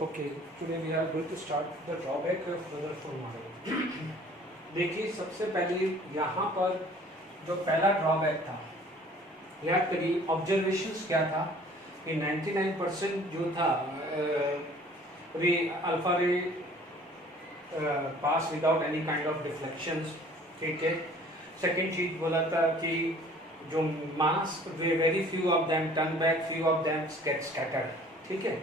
Okay, today we are going to start the drawback of Rutherford model. देखिए सबसे पहले यहाँ पर जो पहला ड्रॉबैक था, याद करिए ऑब्जर्वेशंस क्या था कि 99% जो था ray alpha ray pass without any kind of deflections, ठीक है। सेकेंड चीज बोला था कि जो mass very few of them turn back, few of them get scattered, ठीक है।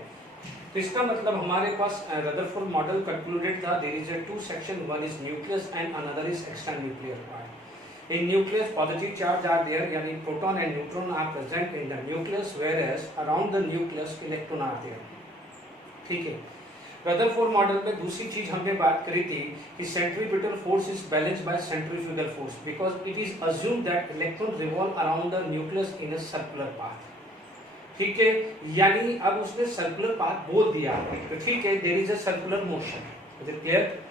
तो इसका मतलब हमारे पास रदरफोर्ड मॉडल कंक्लूडेड था there is a two section, one is nucleus and another is extra nuclear part. In nucleus positive charge are there, यानी proton and neutron are present in the nucleus, whereas around the nucleus electron are there, ठीक है। Rutherford model में दूसरी चीज हमने बात करी थी कि centripetal force is balanced bye centrifugal force because it is assumed that electron revolve around the nucleus in a circular path, ठीक है। यानी अब उसने सर्कुलर पाथ बोल दिया, तो ठीक है, there is a circular motion, is it clear.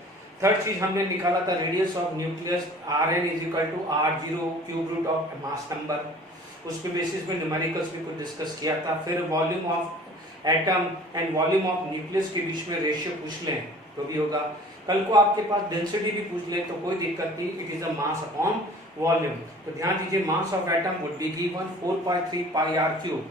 Third चीज हमने निकाला था radius of nucleus Rn is equal to R0 cube root of mass number, उसके बेसिस पे न्यूमेरिकल्स भी कुछ डिस्कस किया था। फिर volume of atom and volume of nucleus के बीच में रेशियो पूछ लें तो भी होगा। कल को आपके पास डेंसिटी भी पूछ ले तो कोई दिक्कत नहीं, it is a mass upon volume. तो ध्यान दीजिए mass of atom would be given 4.3 pi r cube,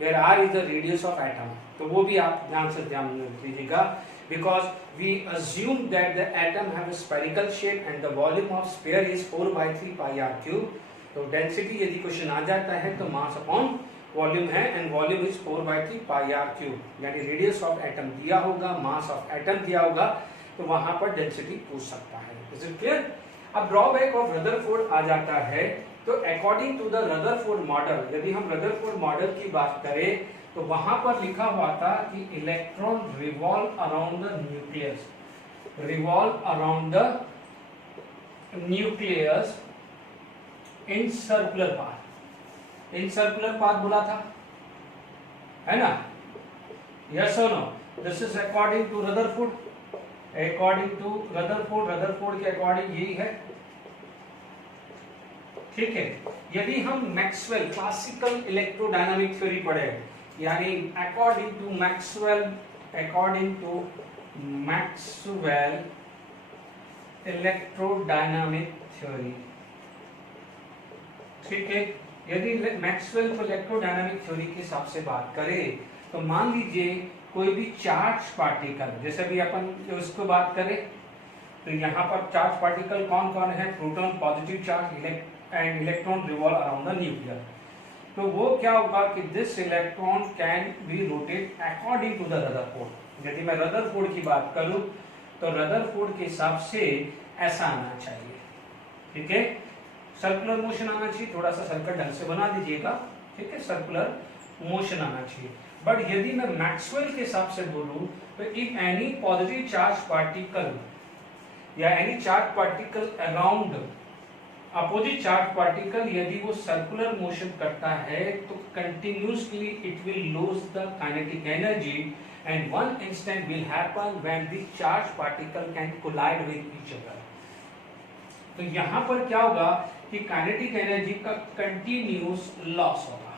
where r is the radius of atom, तो वो भी आप ध्यान से ध्यान दीजिएगा because we assume that the atom have a spherical shape and the volume of sphere is 4/3 pi r cube। तो density यदि क्वेश्चन आ जाता है तो मास अपॉन वॉल्यूम है and volume is 4/3 pi r cube, यानी रेडियस ऑफ एटम दिया होगा, mass of atom दिया होगा, तो वहां पर डेंसिटी पूछ सकता है। Is it clear. अब ड्रॉबैक ऑफ रदरफोर्ड आ जाता है, तो according to the Rutherford model, यदि हम रदरफोर्ड मॉडल की बात करें तो वहां पर लिखा हुआ था कि electron revolve around the nucleus, revolve around the nucleus in circular path, in circular path बोला था, है ना, यस और no. This is according to Rutherford, according to Rutherford, Rutherford के अकॉर्डिंग यही है, ठीक है। यदि हम मैक्सवेल क्लासिकल इलेक्ट्रोडायनामिक थ्योरी पढ़े, यानी according to Maxwell, according to Maxwell electrodynamic theory, ठीक है। यदि मैक्सवेल को इलेक्ट्रोडायनामिक थ्योरी के हिसाब से बात करें तो मान लीजिए कोई भी चार्ज पार्टिकल, जैसे भी अपन उसको बात करें तो यहाँ पर चार्ज पार्टिकल कौन कौन है, proton positive charge and electron revolve around the nuclear. तो वो क्या होगा कि this electron can be rotate according to the Rutherford. यदि मैं रदरफोर्ड की बात करूं तो रदरफोर्ड के हिसाब से ऐसा आना चाहिए, ठीक है। सर्कुलर मोशन आना चाहिए, थोड़ा सा सर्कल ढंग से बना दीजिएगा, ठीक है, सर्कुलर मोशन आना चाहिए। बट यदि मैं मैक्सवेल के हिसाब से बोलूं तो if any positive charge particle या any charge particle around opposite charge particle, यदि वो सर्कुलर मोशन करता है तो continuously it will lose the kinetic energy and one instant will happen when the charge particle can collide with each other. तो यहां पर क्या होगा कि काइनेटिक एनर्जी का कंटिन्यूअस लॉस होगा।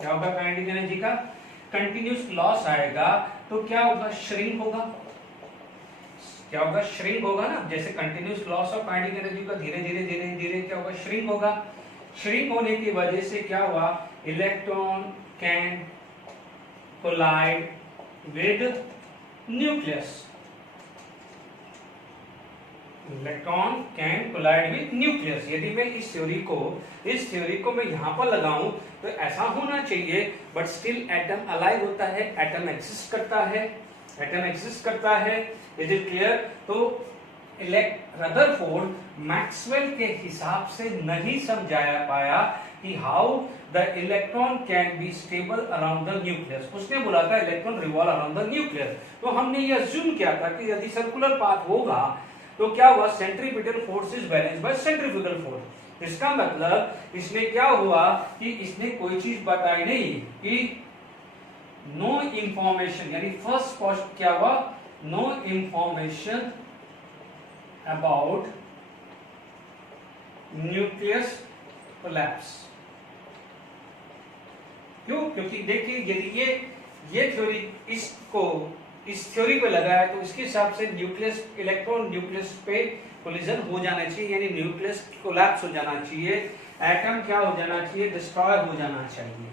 क्या होगा, काइनेटिक एनर्जी का कंटिन्यूअस लॉस आएगा, तो क्या होगा, श्रिंक होगा, क्या होगा, श्रिंक होगा ना, जैसे continuous loss of kinetic energy का धीरे धीरे धीरे धीरे क्या होगा, श्रिंक होगा। श्रिंक होने की वजह से क्या हुआ, electron can collide with nucleus, electron can collide with nucleus. यदि मैं इस थ्योरी को मैं यहां पर लगाऊं तो ऐसा होना चाहिए, बट स्टिल एटम अलाइव होता है, एटम एग्जिस्ट करता है, एटम एग्जिस्ट करता है। Is it clear. तो रदरफोर्ड मैक्सवेल के हिसाब से नहीं समझाया पाया कि how the electron can be stable around the nucleus. उसने बोला था electron revolve around the nucleus, तो हमने ये अज्यूम किया था कि यदि सर्कुलर पाथ होगा तो क्या हुआ, centripetal force is balanced bye centrifugal force. इसका मतलब इसने क्या हुआ कि इसने कोई चीज बताई नहीं कि नो इंफॉर्मेशन, यानी फर्स्ट पॉइंट क्या हुआ, no information about nucleus collapse. क्यों, क्योंकि देखिए यदि ये थ्योरी इसको इस थ्योरी पे लगा है तो इसके हिसाब से न्यूक्लियस इलेक्ट्रॉन न्यूक्लियस पे कोलिजन हो जाना चाहिए, यानी न्यूक्लियस कोलैप्स हो जाना चाहिए, एटम क्या हो जाना चाहिए, डिस्ट्रॉय हो जाना चाहिए,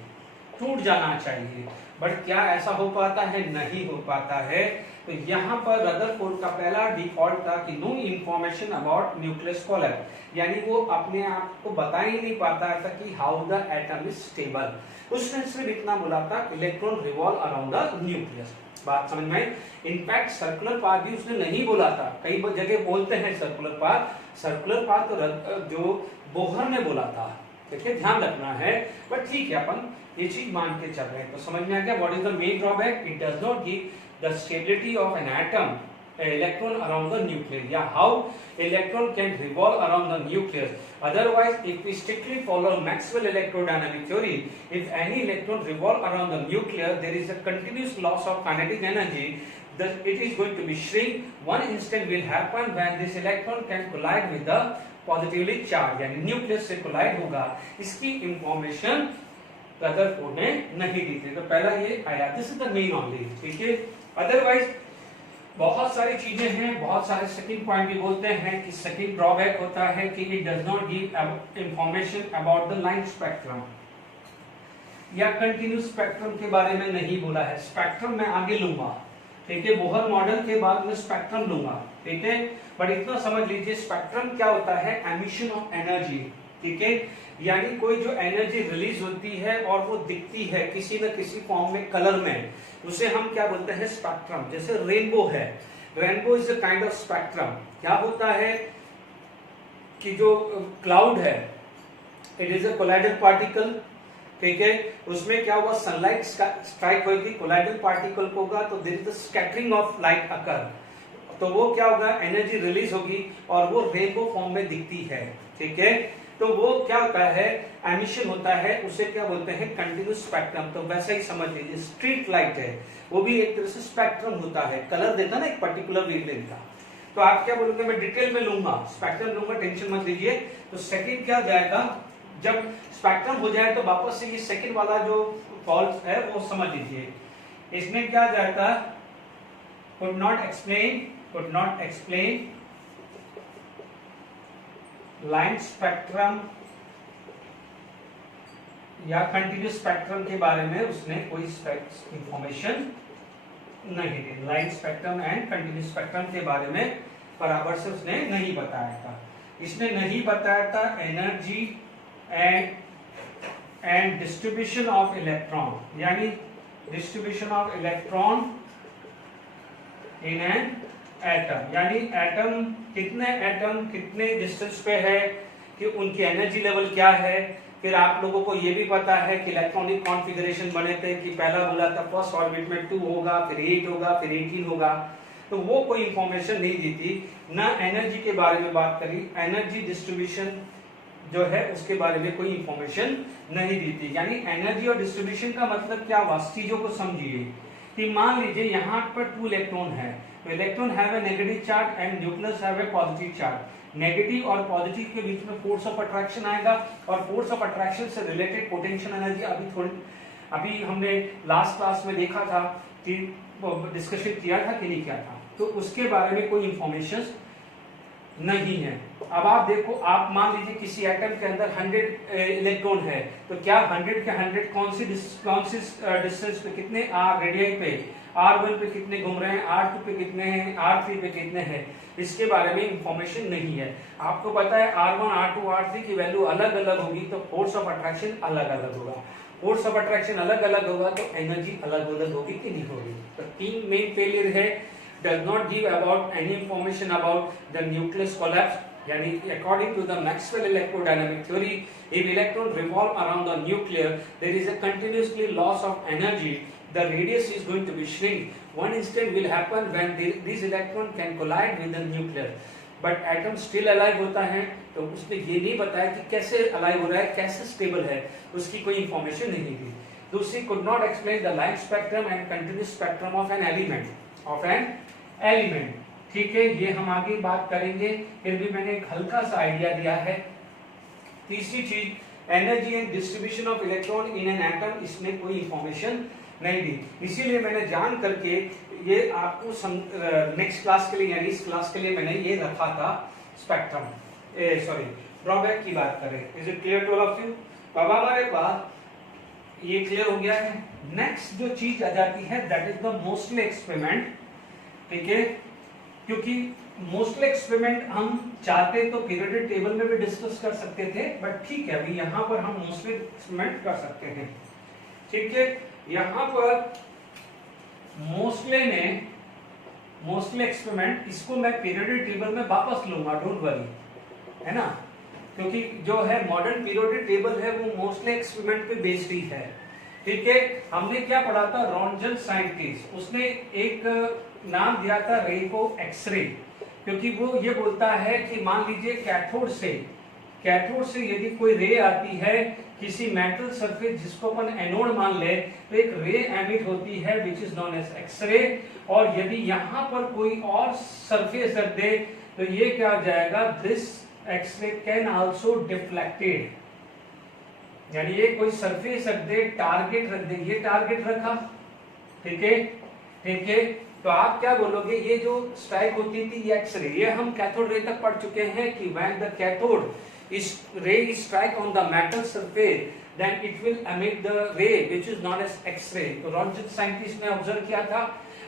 टूट जाना चाहिए। बट क्या ऐसा हो पाता है? नहीं हो पाता है। तो यहाँ पर रदरफोर्ड का पहला डिफॉल्ट था कि no information about nucleus collapse, यानी वो अपने आप को बता ही नहीं पाता था कि how the atom is stable. उसने सिर्फ इतना बोला था electron revolve around the nucleus. बात समझ में? इनफैक्ट सर्कुलर पाथ भी उसने नहीं बोला था, कई जगह बोलते हैं सर्कुलर पाथ तो जो बोहर ने बोला था। देखिए ध्यान रखना है, बट ठीक है अपन ये चीज मान के चल रहे हैं। तो समझ में आ गया what is the main drawback? It does not give the stability of an atom electron around the nucleus, yeah, how electron can revolve around the nucleus. Otherwise, if we strictly follow Maxwell electrodynamic theory, if any electron revolve around the nucleus, there is a continuous loss of kinetic energy. That it is going to be shrink. One instant will happen when this electron can collide with the positively charged, यानी nucleus से collide होगा। इसकी information Rutherford ने नहीं दी थी। तो पहला ये आया, this is the main only, ठीक है। अदरवाइज बहुत सारी चीजें हैं, बहुत सारे सेकंड पॉइंट भी बोलते हैं कि सेकंड ड्रॉबैक होता है कि it does not give information about the light spectrum या कंटिन्यूस स्पेक्ट्रम के बारे में नहीं बोला है। स्पेक्ट्रम मैं आगे लूंगा, ठीक है, बोहर मॉडल के बाद में स्पेक्ट्रम लूंगा, ठीक है। बट इतना समझ लीजिए स्पेक्ट्रम क्या होता है? एमिशन ऑफ एनर्जी, ठीक है, यानी कोई जो एनर्जी रिलीज होती है और वो दिखती है किसी न किसी फॉर्म में, कलर में, उसे हम क्या बोलते हैं? स्पेक्ट्रम। जैसे रेनबो है, rainbow is a kind of spectrum. क्या होता है कि जो क्लाउड है it is a colloidal particle, ठीक है, उसमें क्या हुआ? सनलाइट स्ट्राइक होगी, कोलाइडल पार्टिकल को होगा तो there is a scattering of light occur, तो वो क्या होगा? एनर्जी रिलीज होगी और वो रेनबो फॉर्म में दिखती है, ठीक है। तो वो क्या होता है? एमिशन होता है, उसे क्या बोलते हैं? Continuous spectrum. तो वैसा ही समझ लीजिए स्ट्रीट लाइट है, वो भी एक तरह से स्पेक्ट्रम होता है, कलर देता ना एक पर्टिकुलर वेवलेंथ का। तो आप क्या बोलोगे? मैं डिटेल में लूंगा, स्पेक्ट्रम लूंगा, टेंशन मत लीजिए। तो सेकंड क्या जाएगा? जब स्पेक्ट्रम हो जाए तो वापस से ये सेकंड वाला जो फॉल्ट है वो समझ लीजिए। इसमें क्या जाएगा? could not explain line spectrum या कंटिन्यूस स्पेक्ट्रम के बारे में उसने कोई इंफॉर्मेशन नहीं दी। Line spectrum and continuous spectrum के बारे में बराबर से उसने नहीं बताया था। इसने नहीं बताया था energy and distribution of electron, यानी distribution of electron in an atom, यानी एटम कितने डिस्टेंस पे है, कि उनकी एनर्जी लेवल क्या है। फिर आप लोगों को ये भी पता है कि इलेक्ट्रॉनिक कॉन्फ़िगरेशन बने थे कि पहला बोला था फर्स्ट ऑर्बिट में 2 होगा, फिर 8 होगा, फिर 18 होगा। तो वो कोई इंफॉर्मेशन नहीं दी थी, ना एनर्जी के बारे में बात करी, एनर्जी डिस्ट्रीब्यूशन जो है उसके बारे में कोई इंफॉर्मेशन नहीं दी थी। यानी एनर्जी और डिस्ट्रीब्यूशन का मतलब क्या हुआ? चीजों को समझिए कि मान लीजिए यहाँ पर 2 इलेक्ट्रॉन है, तो electron have a negative charge and nucleus have a positive charge. Negative और पॉजिटिव के बीच में फोर्स ऑफ अट्रैक्शन आएगा और फोर्स ऑफ अट्रैक्शन से रिलेटेड पोटेंशियल एनर्जी अभी हमने लास्ट क्लास में देखा था कि डिस्कशन किया था कि नहीं किया था, तो उसके बारे में कोई इंफॉर्मेशन नहीं है। अब आप देखो, आप मान लीजिए किसी एटम के अंदर 100 इलेक्ट्रॉन है, तो क्या 100 के 100 कौन सी डिस्टेंस पे कितने रेडियस पे, R1 पे कितने घूम रहे हैं, R2 पे कितने हैं, R3 पे कितने हैं, इसके बारे में इंफॉर्मेशन नहीं है। आपको पता है R1, R2, R3 की वैल्यू अलग अलग होगी तो फोर्स ऑफ अट्रैक्शन अलग अलग होगा। फोर्स ऑफ अट्रैक्शन अलग अलग होगा तो एनर्जी अलग अलग होगी कि नहीं होगी। तो 3 मेन फेलियर है, does not give about any information about the nucleus collapse, yani according to the Maxwell electrodynamic theory, if electron revolve around the nucleus, there is a continuously loss of energy, the radius is going to be shrink. One instant will happen when these electron can collide with the nucleus, but atom still alive होता है। तो उसने ये नहीं बताया कि कैसे alive हो रहा है, कैसे stable है, उसकी कोई information नहीं दी। दूसरी could not explain the line spectrum and continuous spectrum of an element, ठीक है, ये हम आगे बात करेंगे, फिर भी मैंने एक हल्का सा आइडिया दिया है। तीसरी चीज energy and distribution of electron in an atom, इसमें कोई इंफॉर्मेशन नहीं दी, इसीलिए मैंने जान करके ये आपको नेक्स्ट क्लास के लिए यानी इस क्लास के लिए मैंने ये रखा था स्पेक्ट्रम, सॉरी ड्रॉबैक की बात करें। Is it clear to all of you? अब हमारे पास ये क्लियर हो गया है। नेक्स्ट जो चीज आ जाती है that is the mostly experiment, ठीक है, क्योंकि मोस्टली एक्सपेरिमेंट हम चाहते तो पीरियोडिक टेबल में भी डिस्कस कर सकते थे, बट ठीक है अभी यहाँ पर हम मोस्टली एक्सपेरिमेंट कर सकते हैं, ठीक है। यहाँ पर मोस्टली एक्सपेरिमेंट इसको मैं पीरियोडिक टेबल में वापस लूंगा, डोंट वरी, है ना, क्योंकि जो है मॉडर्न पीरियोडिक टेबल है वो मोस्टली एक्सपेरिमेंट पे बेस्ड ही है, ठीक है। हमने क्या पढ़ा था, रॉन्जन साइंटिस्ट, उसने एक नाम दिया था रे को एक्सरे, क्योंकि वो ये बोलता है कि मान लीजिए कैथोड से यदि कोई रे आती है किसी मेटल सरफेस जिसको अपन एनोड मान ले, तो एक रे एमिट होती है which is known as x ray, और यदि यहाँ पर कोई और सरफेस रख दे तो ये क्या हो जाएगा, this x ray can also deflected, यानी ये कोई सरफेस रख दे, टारगेट रख दे, ये टारगेट रखा, ठीक है, ठीक है, तो आप क्या बोलोगे, ये जो स्ट्राइक होती थी ये एक्सरे, ये हम कैथोड रे तक पढ़ चुके हैं कि when the cathode is ray is strike on the metal surface then it will emit the ray which is known as x-ray। तो रॉन्जन साइंटिस्ट ने ऑब्जर्व किया था।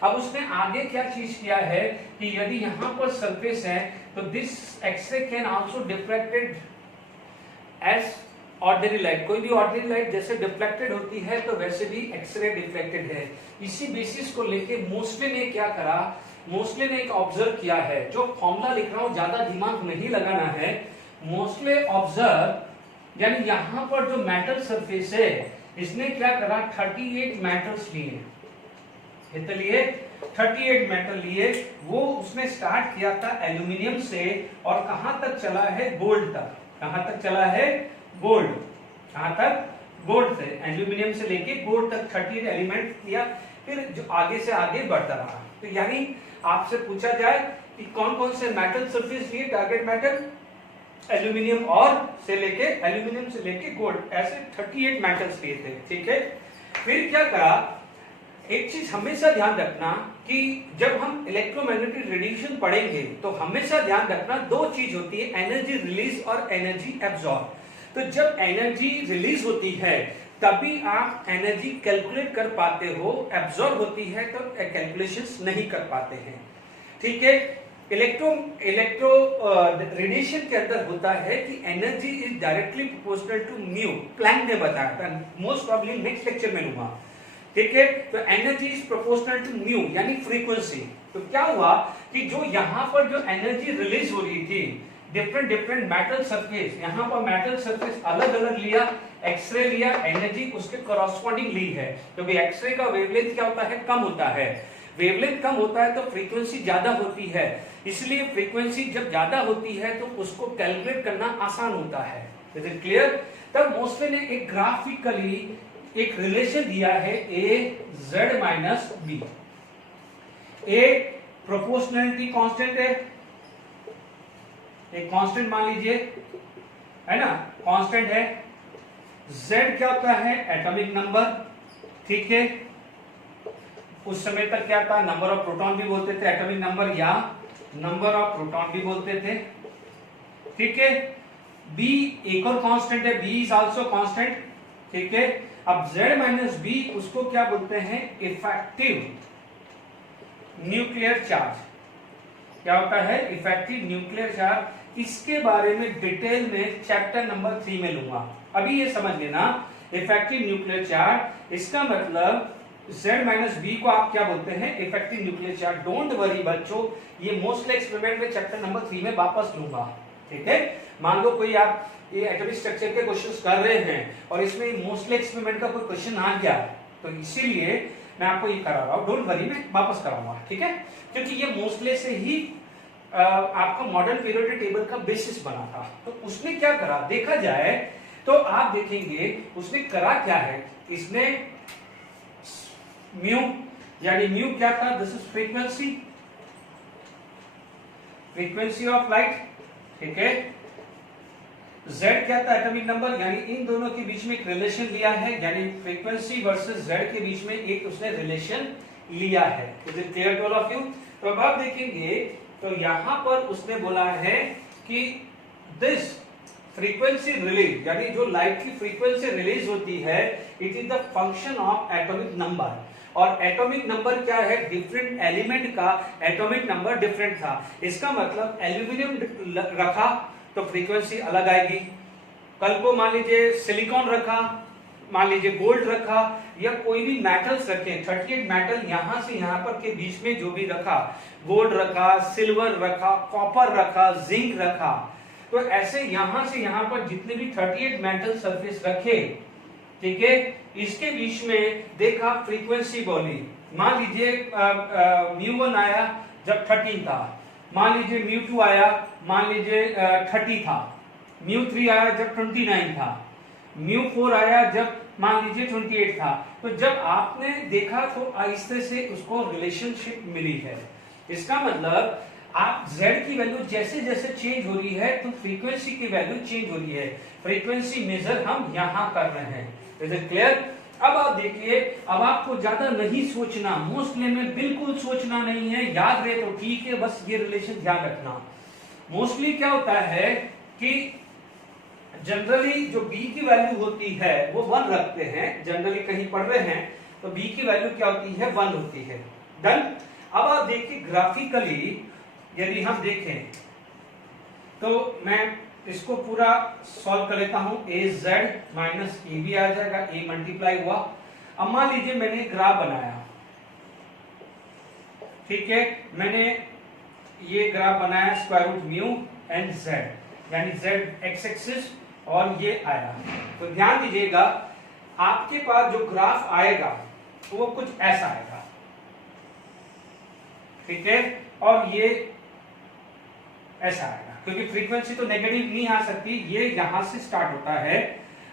अब उसने आगे क्या चीज किया है कि यदि यहाँ पर सरफेस है तो this x ray can also deflected as ordinary light, कोई भी ऑर्डिनरी लाइट जैसे डिफ्लेक्टेड होती है तो वैसे भी एक्सरे डिफ्लेक्टेड है। इसी बेसिस को लेके मोस्टली ने क्या करा, मोस्टली ने एक ऑब्जर्व किया है, जो फॉर्मूला लिख रहा हूं ज्यादा दिमाग नहीं लगाना है, मोस्टली ऑब्जर्व, यानी यहां पर जो मेटल सरफेस है इसने क्या करा, 38 मेटल्स लिए, इसलिए 38 मेटल लिए, वो उसने स्टार्ट किया था एल्यूमिनियम से और कहां तक चला है, गोल्ड तक, कहां तक चला है, गोल्ड, कहां तक, गोल्ड से, एल्यूमिनियम से लेके गोल्ड तक 38 एलिमेंट लिया, फिर जो आगे से आगे बढ़ता रहा। तो यानी आपसे पूछा जाए कि कौन कौन से मेटल सरफेस लिए, टारगेट मेटल एल्यूमिनियम और से लेके, एल्यूमिनियम से लेके गोल्ड, ऐसे 38 मेटल्स लिए थे, ठीक है। फिर क्या करा, एक चीज हमेशा ध्यान रखना कि जब हम इलेक्ट्रोमैग्नेटिक रेडिएशन पढ़ेंगे तो हमेशा ध्यान रखना दो चीज होती है, एनर्जी रिलीज और एनर्जी एब्जॉर्ब। तो जब एनर्जी रिलीज होती है तभी आप एनर्जी कैलकुलेट कर पाते हो, एब्जॉर्ब होती है तो कैलकुलेशंस नहीं कर पाते हैं, ठीक है। इलेक्ट्रो रेडिएशन के अंदर होता है कि energy is directly proportional to mu, Planck ने बताया था, मोस्ट प्रोबेबली नेक्स्ट लेक्चर में लूंगा, ठीक है। तो energy is proportional to mu यानी फ्रीक्वेंसी। तो क्या हुआ कि जो यहाँ पर जो एनर्जी रिलीज हो रही थी, डिफरेंट मेटल सरफेस, यहाँ पर मेटल सरफेस अलग अलग लिया, एक्सरे लिया, एनर्जी उसके कॉरस्पॉन्डिंग ली है, क्योंकि एक्सरे का वेवलेंथ क्या होता है, कम होता है, वेवलेंथ कम होता है तो फ्रीक्वेंसी ज्यादा होती है, इसलिए फ्रीक्वेंसी जब ज्यादा होती है तो उसको कैलकुलेट करना आसान होता है। Is it clear? तब मोस्टली ने एक ग्राफिकली एक रिलेशन दिया है ए जेड माइनस बी। ए प्रोपोर्शनलिटी कांस्टेंट है, एक कांस्टेंट मान लीजिए, है ना, कांस्टेंट है। जेड क्या होता है, एटॉमिक नंबर, ठीक है। उस समय तक क्या था, नंबर ऑफ प्रोटॉन भी बोलते थे एटॉमिक नंबर, या नंबर ऑफ प्रोटॉन भी बोलते थे, ठीक है। बी एक और कांस्टेंट है, बी इज आल्सो कांस्टेंट, ठीक है। अब Z माइनस बी उसको क्या बोलते हैं, इफेक्टिव न्यूक्लियर चार्ज। क्या होता है, इफेक्टिव न्यूक्लियर चार्ज। इसके बारे में डिटेल में चैप्टर नंबर 3 में लूंगा, अभी ये समझ लेना। इफेक्टिव न्यूक्लियर चार्ज, इसका मतलब Z माइनस बी को आप क्या बोलते हैं, effective nuclear charge. Don't worry बच्चों, ये मोस्टली एक्सपेरिमेंट में चैप्टर नंबर 3 में वापस लूंगा, ठीक है। मान लो कोई आप ये एटॉमिक स्ट्रक्चर के क्वेश्चंस कर रहे हैं और इसमें मोस्टली एक्सपेरिमेंट का कोई क्वेश्चन आ गया तो इसीलिए मैं आपको ये करा रहा हूं, डोंट वरी, मैं वापस कराऊंगा, ठीक है। क्योंकि ये मोस्टली से ही आपका मॉडर्न पीरियोडिक टेबल का बेसिस बना था। तो उसने क्या करा, देखा जाए तो आप देखेंगे उसने करा क्या है, इसने म्यू, यानी म्यू क्या था, this is frequency, frequency of light, ठीक है। Z क्या था? एटॉमिक नंबर, यानी इन दोनों के बीच में एक रिलेशन लिया है, यानी फ्रीक्वेंसी वर्सेस Z के बीच में एक उसने रिलेशन लिया है। Is it clear to all of you? तो अब आप देखेंगे तो यहां पर उसने बोला है कि दिस फ्रीक्वेंसी रिलीज, यानी जो लाइट की फ्रीक्वेंसी रिलीज होती है, it is the function of atomic number. और एटॉमिक नंबर क्या है? डिफरेंट एलिमेंट का एटॉमिक नंबर डिफरेंट था। इसका मतलब एल्यूमिनियम रखा तो फ्रीक्वेंसी अलग आएगी, कल को मान लीजिए सिलिकॉन रखा, मान लीजिए गोल्ड रखा, या कोई भी मेटल्स रखे, 38 मेटल यहां से यहां पर के बीच में जो भी रखा, गोल्ड रखा, सिल्वर रखा, कॉपर रखा, जिंक रखा, तो ऐसे यहां से यहां पर जितने भी 38 मेटल सरफेस रखे, ठीक है, इसके बीच में देखा फ्रीक्वेंसी बोली, मान लीजिए μ1 आया जब 13 था, मान लीजिए μ2 आया, मान लीजिए 30 था, μ3 आया जब 29 था, μ4 आया जब मान लीजिए 28 था। तो जब आपने देखा तो आहिस्ते से उसको रिलेशनशिप मिली है। इसका मतलब आप Z की वैल्यू जैसे जैसे चेंज हो रही है तो फ्रीक्वेंसी की वैल्यू चेंज हो रही है। फ्रीक्वेंसी मेजर हम यहां कर रहे हैं। Is it clear? अब आप देखिए, अब आपको ज्यादा नहीं सोचना, मोस्टली में बिल्कुल सोचना नहीं है, याद रहे तो ठीक है, बस ये रिलेशन ध्यान रखना। मोस्टली क्या होता है कि जनरली जो b की वैल्यू होती है वो 1 रखते हैं, जनरली कहीं पढ़ रहे हैं तो b की वैल्यू क्या होती है? 1 होती है। डन? अब आप देखिए ग्राफिकली यदि हम देखें तो मैं इसको पूरा सॉल्व कर लेता हूं। az माइनस ab आ जाएगा, a मल्टीप्लाई हुआ। अब मान लीजिए मैंने ग्राफ बनाया, ठीक है, मैंने ये ग्राफ बनाया square root mu and z, यानी z एक्स एक्सिस, और ये आया। तो ध्यान दीजिएगा, आपके पास जो ग्राफ आएगा वो कुछ ऐसा आएगा, ठीक है, और ये ऐसा आएगा, क्योंकि फ्रीक्वेंसी तो नेगेटिव नहीं आ सकती, ये यहां से स्टार्ट होता है।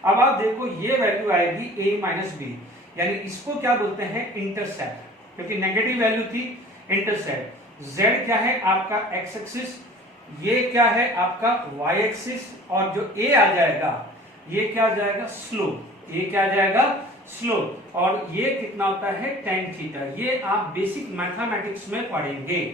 अब आप देखो ये वैल्यू आएगी a माइनस बी, यानी इसको क्या बोलते हैं? इंटरसेप्ट, क्योंकि नेगेटिव वैल्यू थी, इंटरसेप्ट। z क्या है? आपका x एक्सिस, ये क्या है? आपका y एक्सिस, और जो a आ जाएगा ये क्या आ जाएगा? स्लोप। ये क्या आ जाएगा? स्लोप। और ये कितना होता है? tan theta. ये आप बेसिक मैथमेटिक्स में पढ़ेंगे,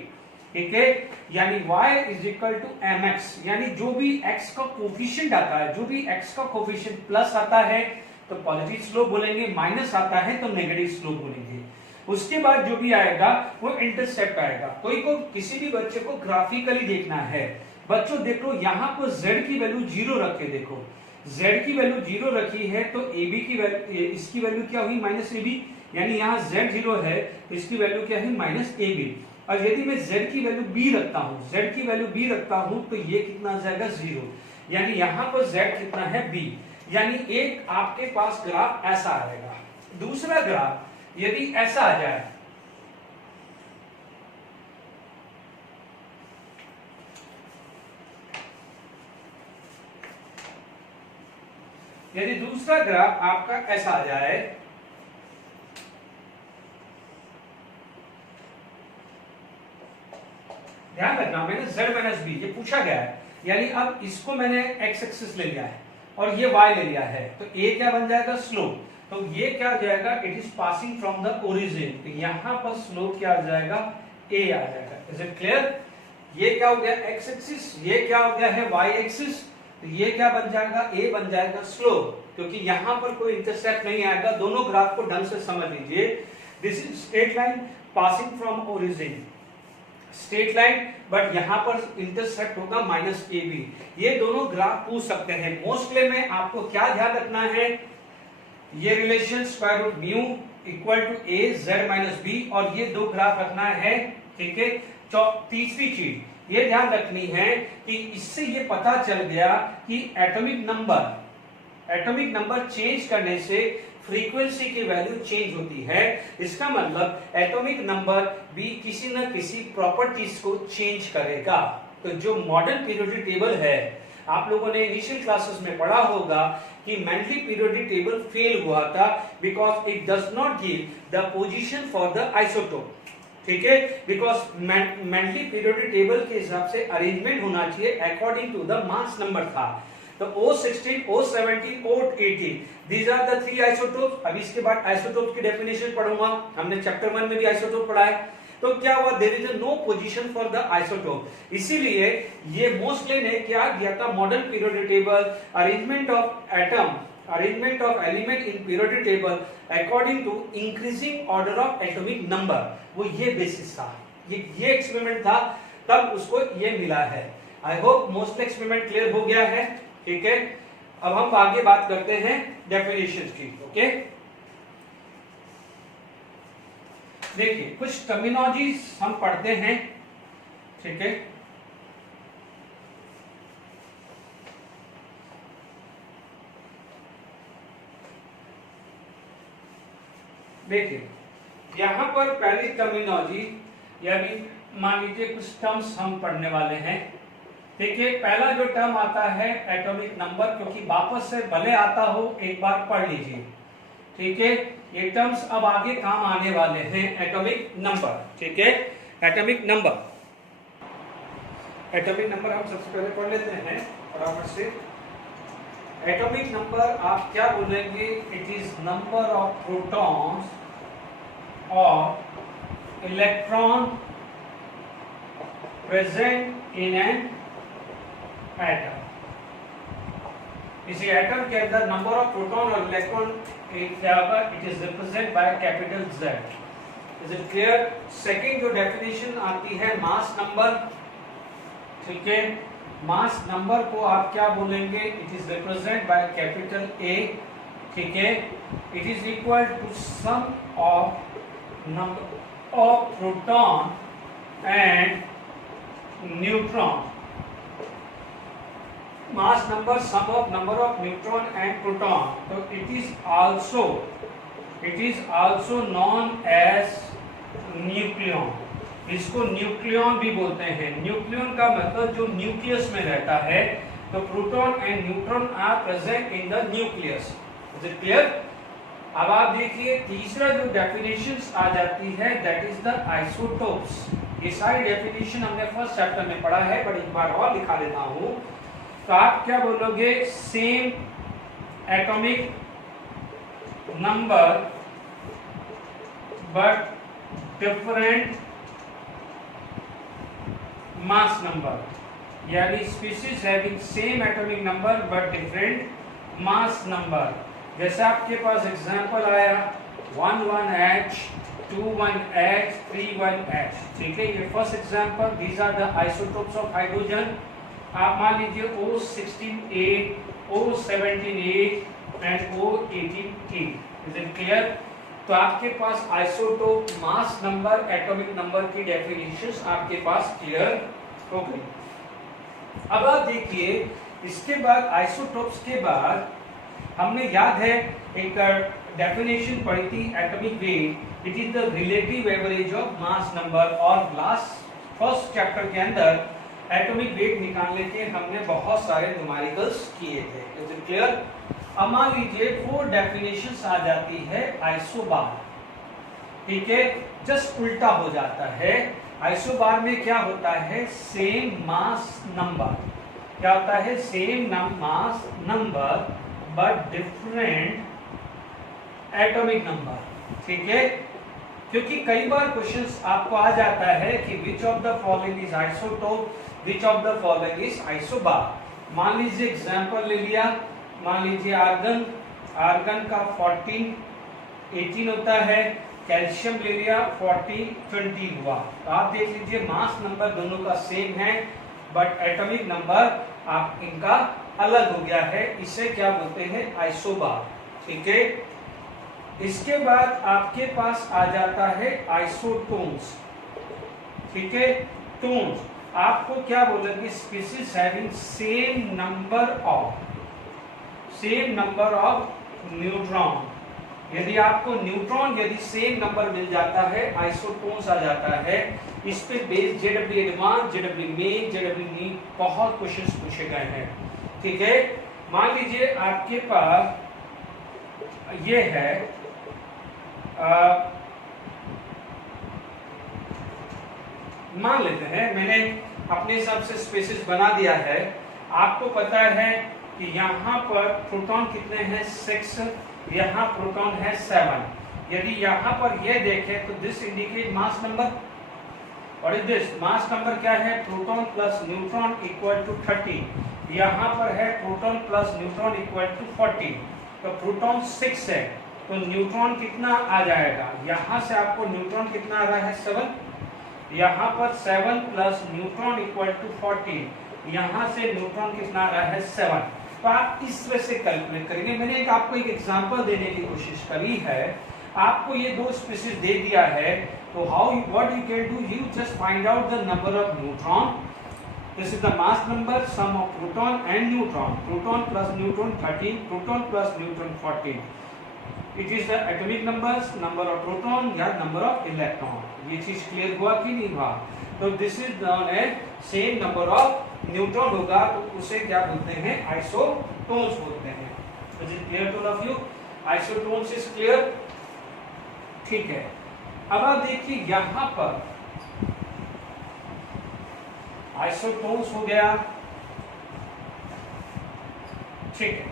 ठीक है, यानी y is equal to mx, यानी जो भी x का कोफिशिएंट आता है, जो भी x का कोफिशिएंट प्लस आता है तो पॉजिटिव स्लोप बोलेंगे, माइनस आता है तो नेगेटिव स्लोप बोलेंगे। उसके बाद जो भी आएगा वो इंटरसेप्ट आएगा। कोई को किसी भी बच्चे को ग्राफिकली देखना है, बच्चों देखो यहाँ पर z की वैल्यू 0 रखे, देखो z की वैल्यू 0 रखी है तो ab की वैल्यू, इसकी वैल्यू क्या हुई? माइनस ab, यानी यहाँ z 0 है तो इसकी वैल्यू क्या है? Minus ab। और यदि मैं z की वैल्यू b रखता हूं, z की वैल्यू b रखता हूं तो ये कितना आ जाएगा? 0, यानी यहां पर z कितना है? b। यानी एक आपके पास ग्राफ ऐसा आएगा। दूसरा ग्राफ यदि ऐसा आ जाए, यदि दूसरा ग्राफ आपका ऐसा आ जाए, ध्यान रखना मैंने z माइनस बी ये पूछा गया है, यानी अब इसको मैंने x एक्सिस ले लिया है और ये y ले लिया है, तो a क्या बन जाएगा? स्लोप। तो ये क्या आ जाएगा? It is passing from the origin, तो यहां पर स्लोप क्या आ जाएगा? a आ जाएगा। Is it clear? ये क्या हो गया? x एक्सिस, ये क्या हो गया है? y एक्सिस, तो ये क्या बन जाएगा? a बन जाएगा स्लोप, क्योंकि यहां पर कोई इंटरसेप्ट नहीं आएगा। दोनों ग्राफ को ढंग से समझ लीजिए। This is straight line passing from origin, straight line, but यहां पर इंटरसेप्ट होगा माइनस ए बी। ये दोनों ग्राफ पूछ सकते हैं। मोस्टली में आपको क्या ध्यान रखना है? ये relation square root mu equal to a z minus b, और ये दो ग्राफ रखना है, ठीक है। तीसरी चीज ये ध्यान रखनी है कि इससे ये पता चल गया कि एटॉमिक नंबर चेंज करने से फ्रीक्वेंसी की वैल्यू चेंज होती है। इसका मतलब एटॉमिक नंबर भी किसी न किसी प्रॉपर्टीज को चेंज करेगा। तो जो मॉडर्न पीरियोडिक टेबल है, आप लोगों ने इनिशियल क्लासेस में पढ़ा होगा कि मेंडली पीरियोडिक टेबल फेल हुआ था because it does not give the position for the isotope, ठीक है, बिकॉज मेंडली पीरियोडिक टेबल के हिसाब से अरेंजमेंट होना चाहिए according to the mass number था। तो O16, O17, O18 these are the three isotopes। अब इसके बाद आइसोटोप की डेफिनेशन पढ़ूंगा, हमने चैप्टर 1 में भी आइसोटोप पढ़ा है। तो क्या हुआ, there is no position for the isotope, इसीलिए ये मोस्टली ने क्या दिया था, modern periodic table, arrangement of atom, arrangement of element in periodic table according to increasing order of atomic number, वो ये बेसिस था, ये एक्सपेरिमेंट था, तब उसको ये मिला है। I hope most experiment clear हो गया है, ठीक है। अब हम आगे बात करते हैं डेफिनेशन की, ओके। देखिए कुछ टर्मिनोलॉजीज हम पढ़ते हैं, ठीक है। देखिए यहां पर पहली टर्मिनोलॉजी, या भी मान लीजिए कुछ टर्म्स हम पढ़ने वाले हैं, ठीक है। पहला जो टर्म आता है एटॉमिक नंबर, क्योंकि वापस से भले आता हो एक बार पढ़ लीजिए, ठीक है। ये टर्म्स अब आगे काम आने वाले हैं, एटॉमिक नंबर, ठीक है। एटॉमिक नंबर, एटॉमिक नंबर हम सबसे पहले पढ़ लेते हैं फटाफट से। एटॉमिक नंबर आप क्या बोलेंगे, it is number of protons और electron present in an atom. इसी एटम के अंदर नंबर ऑफ प्रोटॉन और इलेक्ट्रॉन क्या होगा, it is represent by capital Z। Is it clear. Second जो डेफिनेशन आती है मास नंबर, ठीक है। मास नंबर को आप क्या बोलेंगे, it is represent by capital A, ठीक है। It is equal to sum of number of proton and neutron. Mass number sum of number of neutron and proton, तो it is also known as nucleon. इसको nucleon भी बोलते हैं। Nucleon का मतलब जो न्यूक्लियस में रहता है, तो proton and neutron are present in the nucleus. Is it clear. अब आप देखिए तीसरा जो डेफिनेशंस आ जाती है, दैट इज द आइसोटोप्स। ये सारी डेफिनेशन हमने फर्स्ट चैप्टर में पढ़ा है, बट एक बार और लिखा लेता हूं। तो आप क्या बोलोगे, same atomic number but different mass number, यानी species having same atomic number but different mass number. जैसे आपके पास एग्जांपल आया 11H 21H 31H, ठीक है। ये first example, these are the isotopes of hydrogen. आप मान लीजिए O16A, O17A and O18A। Is it clear. तो आपके पास isotope, mass number, atomic number की डेफिनेशंस आपके पास क्लियर हो गई। अब आप देखिए इसके बाद आइसोटोप्स के बाद हमने याद है एक डेफिनेशन पढ़ी थी, atomic weight, it is the relative average of mass number. और लास्ट फर्स्ट चैप्टर के अंदर एटॉमिक वेट निकालने के हमने बहुत सारे न्यूमेरिकल्स किए थे। Is it clear. अब मान लीजिए 4 डेफिनेशंस आ जाती है आइसोबार, ठीक है। जस्ट उल्टा हो जाता है। आइसोबार में क्या होता है, सेम मास नंबर, क्या होता है, same mass number but different atomic number, ठीक है। क्योंकि कई बार क्वेश्चंस आपको आ जाता है कि which of the following is isotope, which of the following is isobar. मान लीजिए एग्जांपल ले लिया, मान लीजिए आर्गन, आर्गन का 14 18 होता है, कैल्शियम ले लिया 14 20 हुआ। तो आप देख लीजिए मास नंबर दोनों का सेम है, बट एटॉमिक नंबर आप इनका अलग हो गया है। इसे क्या बोलते हैं, आइसोबार, ठीक है। इसके बाद आपके पास आ जाता है आइसोटोन्स, ठीक है। टोन्स आपको क्या बोलेंगे, species having same number of neutron. यदि आपको न्यूट्रॉन यदि सेम नंबर मिल जाता है, आइसोटोन्स आ जाता है। इस पे बेस जेडब्ल्यू एडवांस, जेडब्ल्यू मेन, जेडब्ल्यू नीट बहुत क्वेश्चंस पूछे गए हैं, ठीक है। मान लीजिए आपके पास ये है मान लेते हैं मैंने अपने हिसाब से स्पेसिस बना दिया है। आपको पता है कि यहाँ पर प्रोटॉन कितने हैं 6, यहाँ प्रोटॉन है 7। यदि यहाँ पर ये देखें तो this indicate mass number. What is this? Mass number क्या है? Proton plus neutron equal to 30। यहाँ पर है proton plus neutron equal to 40। तो प्रोटॉन 6 है तो न्यूट्रॉन कितना आ जाएगा? यहाँ से आपको न्यूट्रॉन कितना आ रहा है 7। यहाँ पर 7 प्लस न्यूट्रॉन इक्वल टू 40। यहाँ से न्यूट्रॉन कितना आ रहा है 7। तो आप इस तरह से कैलकुलेट करेंगे। मैंने आपको एक एग्जांपल देने की कोशिश करी है। आपको ये दो स्पीशीज दे दिया है तो what you can do, you just find out the number of neutron. This is the mass number, sum of proton and neutron. Proton plus neutron 13, proton plus neutron 14। It is the atomic numbers, number of proton या number of electron. ये चीज clear हुआ कि नहीं हुआ? तो this is known as same number of neutron होगा तो उसे क्या बोलते हैं? आइसोटोन्स बोलते हैं। Is it clear to all of you? Isotones is clear, ठीक है। अब आप देखिए यहां पर आइसोटोन्स हो गया, ठीक है।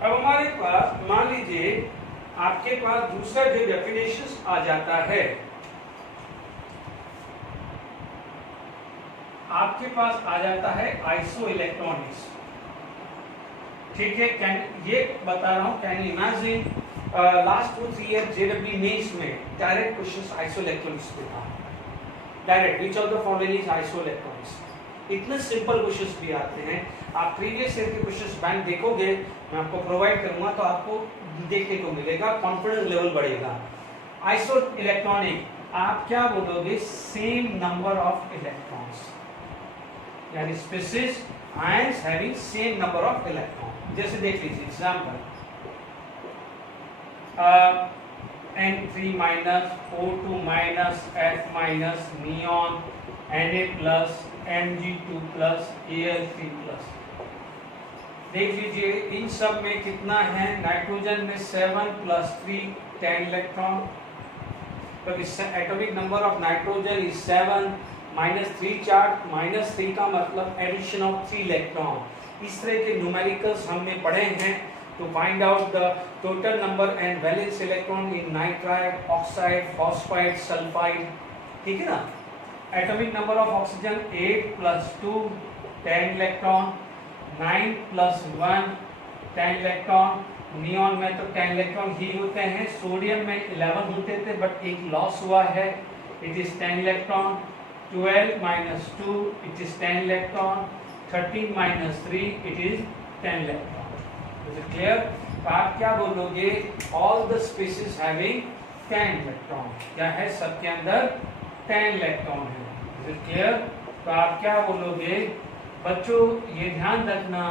अब हमारे पास मान लीजिए आपके पास दूसरा जो डेफिनेशन आ जाता है, आपके पास आ जाता है आइसो इलेक्ट्रॉनिक्स, ठीक है। ये बता रहा हूं, can you imagine last 2-3 year जेडब्ल्यू मेंस में डायरेक्ट क्वेश्चंस आइसो इलेक्ट्रॉनिक्स पे था। Direct which of the following is isoelectronics. इतने सिंपल क्वेश्चंस भी आते हैं। आप प्रीवियस ईयर के क्वेश्चंस बैंक देखोगे, मैं आपको प्रोवाइड करूंगा तो आपको देखने को मिलेगा, कॉन्फिडेंस लेवल बढ़ेगा। आइसो इलेक्ट्रॉनिक आप क्या बोलोगे? सेम नंबर ऑफ इलेक्ट्रॉन्स, यानी species ions having same number of electron. जैसे देख लीजिए example, N3 minus, O2 minus, F minus, neon, Na plus, Mg2 plus, Al3 plus. देख लीजिए इन सब में कितना है? नाइट्रोजन में 7 प्लस 3 10 इलेक्ट्रॉन। तो atomic number of nitrogen is 7 minus 3 charge, minus 3 का मतलब एडिशन ऑफ 3 इलेक्ट्रॉन। इस तरह के न्यूमेरिकल्स हमने पढ़े हैं। to find out the total number and valence electron in nitride, oxide, phosphide, sulfide, ठीक है ना। Atomic number of oxygen 8 plus 2 10 electron, 9 plus 1 10 electron. Neon में तो 10 इलेक्ट्रॉन ही होते हैं, सोडियम में 11 होते थे बट एक लॉस हुआ है, it is 10 electron. 12 minus 2 it is 10 electron, 13 minus 3 it is 10 electron. Clear? तो आप क्या बोलोगे? All the species having 10 electron. क्या है? सबके अंदर 10 इलेक्ट्रॉन है। Is it clear? तो आप क्या बोलोगे? बच्चों ये ध्यान रखना,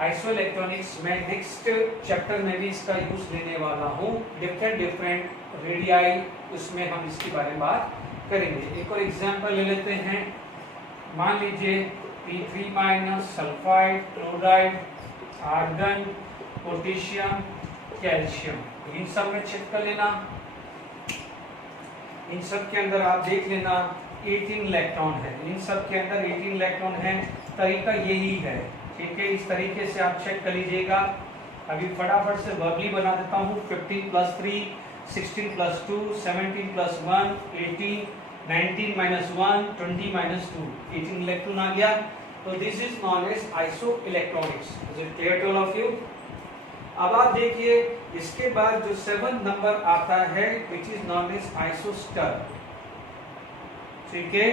आइसो इलेक्ट्रॉनिक्स में नेक्स्ट चैप्टर में भी इसका यूज लेने वाला हूँ। डिफरेंट रेडियाई, उसमें हम इसके बारे में बात करेंगे। एक और एग्जांपल ले लेते हैं। मान लीजिए P3 minus, sulphide, chloride, argon, potassium, calcium, इन सब में चेक कर लेना। इन सब के अंदर आप देख लेना 18 इलेक्ट्रॉन है, इन सब के अंदर 18 इलेक्ट्रॉन है। तरीका यही है, ठीक है। इस तरीके से आप चेक कर लीजिएगा। अभी फटाफट से वर्बली बना देता हूँ। 15 plus 3, 16 plus 2, 17 plus 1, 18, 19 minus 1, 20 minus 2, 18 electron आ गया। तो this is known as isoelectronics. Is it clear to all of you? अब आप देखिए इसके बाद जो 7 नंबर आता है which is known as isoster, ठीक है।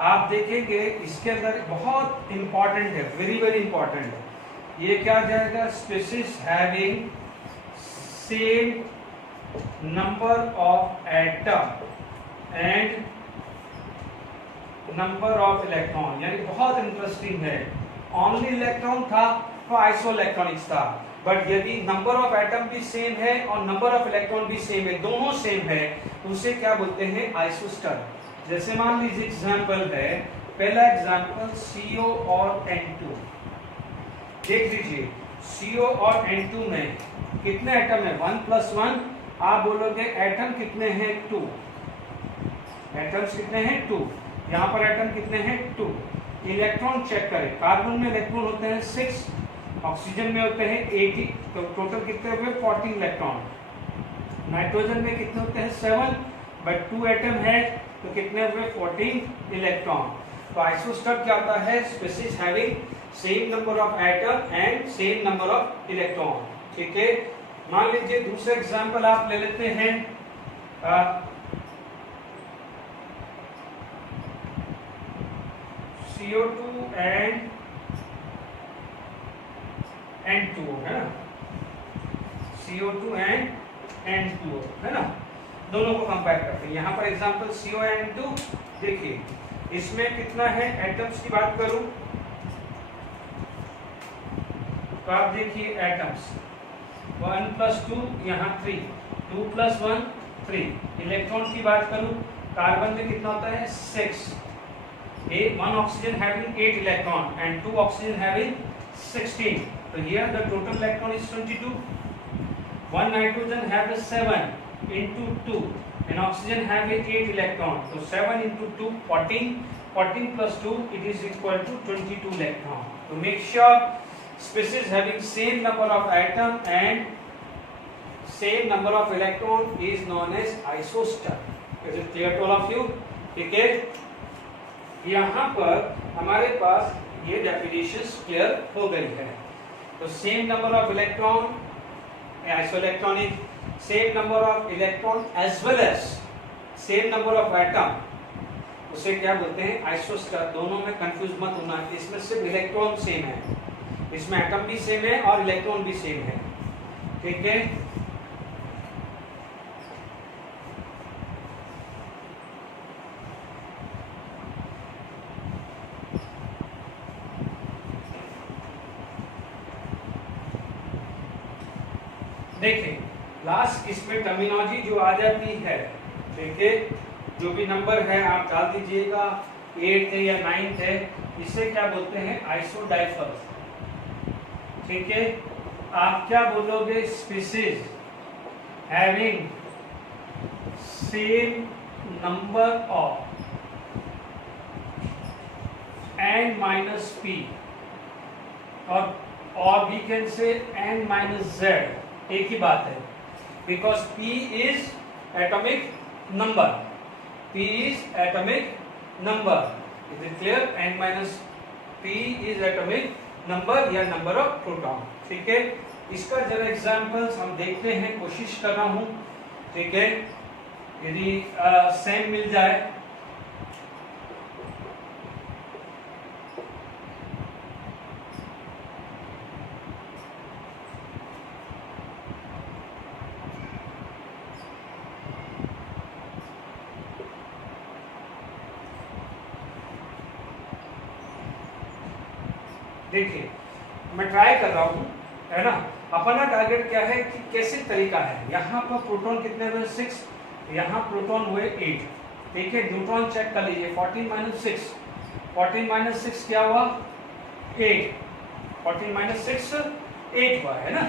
आप देखेंगे इसके अंदर बहुत इंपॉर्टेंट है, वेरी वेरी इंपॉर्टेंट है। ये क्या जाएगा? Species having same number of atom and number of electron, यानी बहुत इंटरेस्टिंग है। ओनली इलेक्ट्रॉन था तो आइसो इलेक्ट्रॉनिक्स था, बट यदि नंबर ऑफ एटम भी सेम है और नंबर ऑफ इलेक्ट्रॉन भी सेम है, दोनों सेम है, तो उसे क्या बोलते हैं? आइसोस्टर। जैसे मान लीजिए एग्जांपल है, पहला एग्जांपल CO और N2। देख लीजिए CO और N2 में कितने एटम है? 1 प्लस 1। आप बोलोगे एटम कितने हैं? 2। एटम्स कितने हैं? 2। यहाँ पर एटम कितने हैं? 2। इलेक्ट्रॉन चेक करें, कार्बन में इलेक्ट्रॉन होते हैं 6, ऑक्सीजन में होते हैं 80, तो टोटल कितने हुए 14 इलेक्ट्रॉन। नाइट्रोजन में कितने होते हैं 7, बट 2 एटम है तो कितने हुए 14 इलेक्ट्रॉन। तो आइसोस्टर क्या होता है, species having same number of atom and same number of electron. ठीक है, मान लीजिए दूसरा एग्जांपल आप ले लेते हैं, CO2 एंड N2O है ना, CO2 एंड N2O है ना, दोनों को कंपेयर करते हैं। यहाँ पर एग्जांपल CON2, देखिए इसमें कितना है एटम्स की बात करूं तो आप देखिए एटम्स 1 + 2 यहाँ 3, 2 + 1 3। इलेक्ट्रॉन की बात करूं, कार्बन में कितना होता है 6, 1 oxygen having 8 electron and 2 oxygen having 16, so here the total electron is 22. One nitrogen have a 7 into 2 and oxygen have a 8 electron, so 7 into 2 14, 14 plus 2 it is equal to 22 electron. To make sure species having same number of atom and same number of electron is known as isostar. Is it clear to all of you? ठीक है, यहाँ पर हमारे पास ये definitions clear हो गई है। तो same number of electron isoelectronic, same number of electron as well as same number of atom, उसे क्या बोलते हैं आइसोस्टर। दोनों में कंफ्यूज मत होना, इसमें सिर्फ इलेक्ट्रॉन सेम है, इसमें एटम भी सेम है और इलेक्ट्रॉन भी सेम है। ठीक है, देखिए लास्ट इसमें टर्मिनोलॉजी जो आ जाती है, ठीक है, जो भी नंबर है आप डाल दीजिएगा, 8th है या 9th है, इसे क्या बोलते हैं आइसोडाइफर। ठीक है, आप क्या बोलोगे species having same number of n-p और वी कैन से n-z, एक ही बात है, because P is atomic number, P is atomic number. Is it clear? n-p is atomic number या नंबर ऑफ प्रोटॉन। ठीक है, इसका जरा एग्जांपल्स हम देखते हैं, कोशिश कर रहा हूं। ठीक है, यदि सेम मिल जाए देखिए मैं ट्राई कर रहा हूँ, है ना। अपना टारगेट क्या है कि कैसे तरीका है। यहाँ पर प्रोटॉन कितने हुए 6, यहाँ प्रोटॉन हुए 8। ठीक है, न्यूट्रॉन चेक कर लीजिए, 14 - 6, 14 - 6 क्या हुआ 8, 14 - 6 8 हुआ, है ना।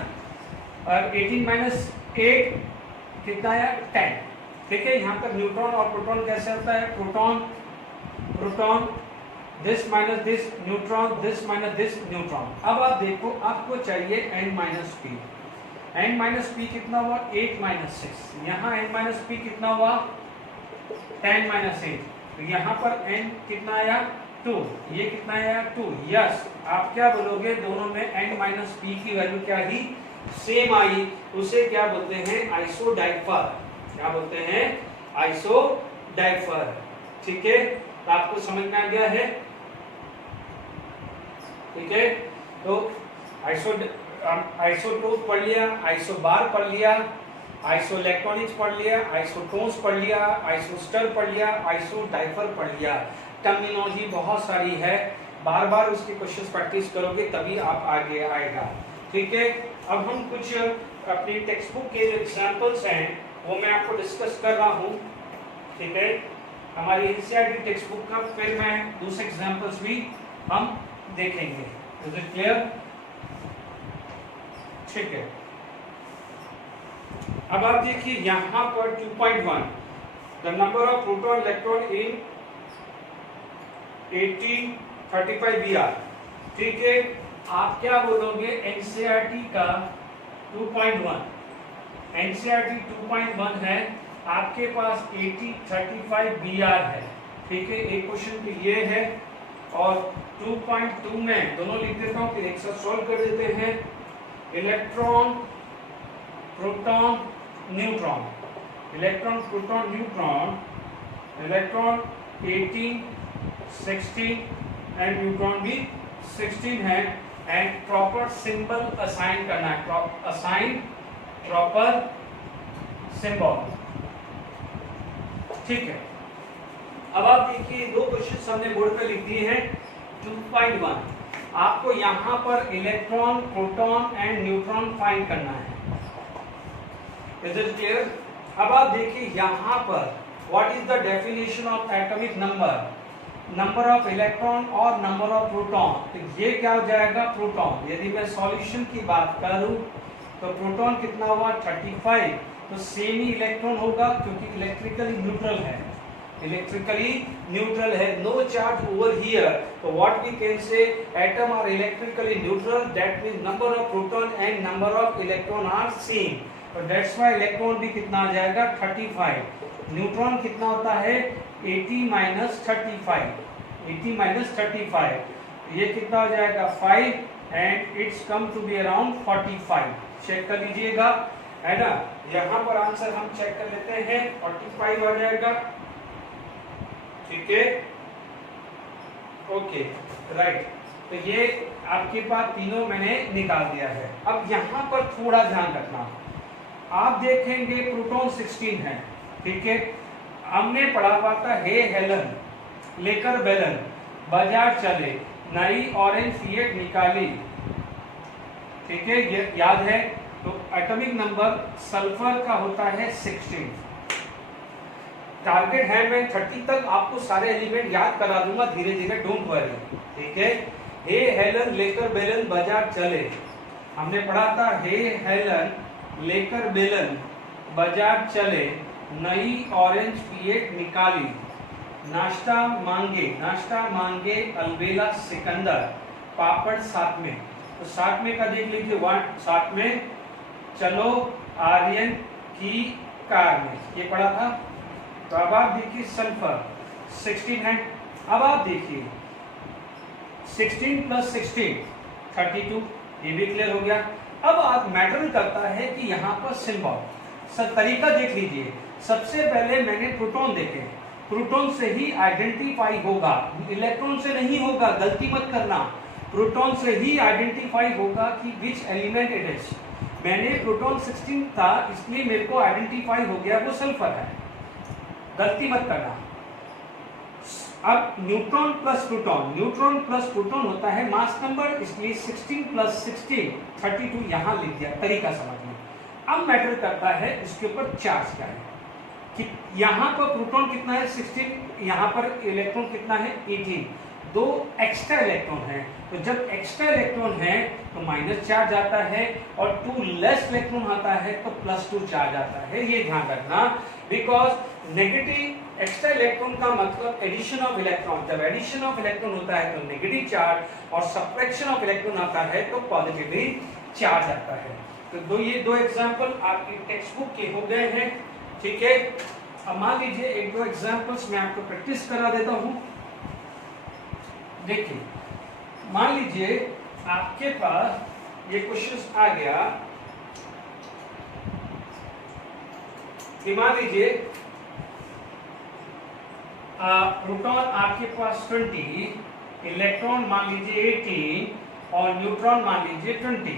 और 18 - 8 कितना आया 10। ठीक है, यहाँ पर न्यूट्रॉन और प्रोटॉन कैसे होता है, proton this minus this neutron, this minus this neutron. अब आप देखो, आपको चाहिए n-p, n-p कितना हुआ 8 - 6, यहाँ n-p कितना हुआ 10 - 8, तो यहाँ पर n कितना आया 2, ये कितना आया 2। यस, आप क्या बोलोगे, दोनों में n-p की वैल्यू क्या ही सेम आई, उसे क्या बोलते हैं आइसोडाइफर। क्या बोलते हैं आइसोडाइफर। ठीक है, तो आपको समझ में आ गया है। ठीक है, तो आइसोटोप पढ़ लिया, आइसोबार पढ़ लिया, आइसोइलेक्ट्रॉनिक्स पढ़ लिया, आइसोटोन्स पढ़ लिया, आइसोस्टर पढ़ लिया, आइसोडाइफर पढ़ लिया। टर्मिनोलॉजी बहुत सारी है, बार बार उसकी क्वेश्चंस प्रैक्टिस करोगे तभी आप आगे आएगा। ठीक है, अब हम कुछ अपनी टेक्स्ट बुक के जो एग्जाम्पल्स हैं वो मैं आपको डिस्कस कर रहा हूँ। ठीक है, हमारी एनसीईआरटी टेक्स्ट बुक का फिर मैं दूसरे एग्जाम्पल्स भी हम देखेंगे। Is it clear? ठीक है, अब आप देखिए यहाँ पर 2.1 the number of proton electron in 80 35 BR। ठीक है, आप क्या बोलोगे एनसीईआरटी का 2.1, एनसीईआरटी 2.1 है, आपके पास 35 BR है। ठीक है, एक क्वेश्चन तो ये है और 2.2 में दोनों लिख देता हूँ, फिर एक साथ सॉल्व कर देते हैं। Electron, proton, neutron, electron, proton, neutron, electron 18, 16 and neutron भी 16 है एंड प्रॉपर सिंबल असाइन करना है, असाइन प्रॉपर सिंबल। ठीक है, अब आप देखिए दो क्वेश्चन हमने बोर्ड पे लिख दिए हैं। 2.1 आपको यहां पर electron, proton and neutron find करना है। Is it clear? अब आप देखिए यहां पर what is the definition of atomic number, number of electron और नंबर ऑफ प्रोटॉन। तो ये क्या हो जाएगा प्रोटॉन। यदि मैं सॉल्यूशन की बात करूं तो प्रोटॉन कितना हुआ 35, तो सेम ही इलेक्ट्रॉन होगा क्योंकि इलेक्ट्रिकली न्यूट्रल है, इलेक्ट्रिकली न्यूट्रल है, नो चार्ज ओवर हियर। तो what we can say atom are electrically neutral, that means number of proton and number of electron are same. तो दैट्स व्हाई इलेक्ट्रॉन भी कितना आ जाएगा 35। Neutron कितना होता है 80 माइनस 35, 80 माइनस 35, ये कितना हो जाएगा 5 and it's come to be around 45। Check कर लीजिएगा, है ना। यहाँ पर आंसर हम चेक कर लेते हैं, 45 आ जाएगा। ठीक है, ओके, राइट। तो ये आपके पास तीनों मैंने निकाल दिया है। अब यहाँ पर थोड़ा ध्यान रखना, आप देखेंगे प्रोटॉन 16 है। ठीक है, हमने पढ़ा हुआ था हे हेलन लेकर बेलन बाजार चले, नई ऑरेंज फिएट निकाली। ठीक है, ये याद है। तो एटॉमिक नंबर सल्फर का होता है 16। टारगेट है मैं 30 तक आपको सारे एलिमेंट याद करा दूंगा धीरे धीरे, डोंट वरी। ठीक है, हे हेलन लेकर बेलन बाजार चले, हमने पढ़ा था हे हेलन लेकर बेलन बाजार चले, नई ऑरेंज फिएट निकाली, नाश्ता मांगे अलबेला सिकंदर, पापड़ साथ में। तो साथ में का देख लीजिए, साथ में चलो आर्यन की कार में, ये पढ़ा था। तो अब आप देखिए सल्फर 16 है। अब आप देखिए 16 प्लस 16 32, ये भी क्लियर हो गया। अब आप मैटर करता है कि यहाँ पर सिंबल, सब तरीका देख लीजिए। सबसे पहले मैंने प्रोटॉन देखे, प्रोटॉन से ही आइडेंटिफाई होगा, इलेक्ट्रॉन से नहीं होगा, गलती मत करना। प्रोटॉन से ही आइडेंटिफाई होगा कि विच एलिमेंट इट इज। मैंने प्रोटॉन 16 था इसलिए मेरे को आइडेंटिफाई हो गया वो सल्फर है, गलती मत करना। अब न्यूट्रॉन प्लस प्रोटॉन होता है मास नंबर, इसलिए 16 प्लस 16 32 यहां लिख दिया, तरीका समझ में। अब मैटर करता है इसके ऊपर चार्ज क्या है, कि यहाँ पर प्रोटॉन कितना है 16, यहाँ पर इलेक्ट्रॉन कितना है 18, दो एक्स्ट्रा इलेक्ट्रॉन है। तो जब एक्स्ट्रा इलेक्ट्रॉन है तो माइनस चार्ज आता है, और 2 लेस इलेक्ट्रॉन आता है तो +2 चार्ज आता है। ये ध्यान रखना, बिकॉज नेगेटिव एक्स्ट्रा इलेक्ट्रॉन का मतलब एडिशन ऑफ इलेक्ट्रॉन। जब एडिशन ऑफ इलेक्ट्रॉन होता है तो नेगेटिव चार्ज, और सब्ट्रैक्शन ऑफ इलेक्ट्रॉन आता है तो पॉजिटिवली चार्ज आता है। तो ये दो एग्जाम्पल आपकी टेक्स्ट बुक के हो गए हैं। ठीक है, अब मान लीजिए एक दो एग्जाम्पल्स मैं आपको प्रैक्टिस करा देता हूं। देखिए, मान लीजिए आपके पास ये क्वेश्चन आ गया कि मान लीजिए प्रोटॉन आपके पास 20, इलेक्ट्रॉन मान लीजिए 18 और न्यूट्रॉन मान लीजिए 20,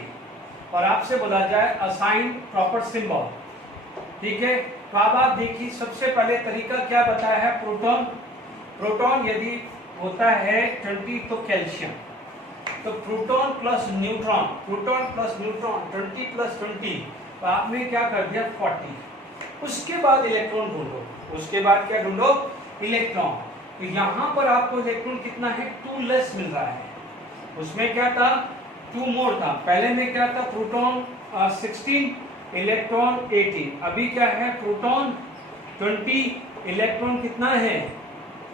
और आपसे बोला जाए असाइन प्रॉपर सिंबल। ठीक है, तो अब आप देखिए सबसे पहले तरीका क्या बताया है, प्रोटॉन यदि होता है 20 तो कैल्शियम, तो प्रोटॉन प्लस न्यूट्रॉन 20 प्लस 20, तो आपने क्या कर दिया 40। उसके बाद इलेक्ट्रॉन ढूंढो, उसके बाद क्या ढूंढो इलेक्ट्रॉन। तो यहाँ पर आपको इलेक्ट्रॉन कितना है 2 लेस मिल रहा है, उसमें क्या था 2 मोर था। पहले में क्या था प्रोटॉन 16 इलेक्ट्रॉन 18, अभी क्या है प्रोटॉन 20 इलेक्ट्रॉन कितना है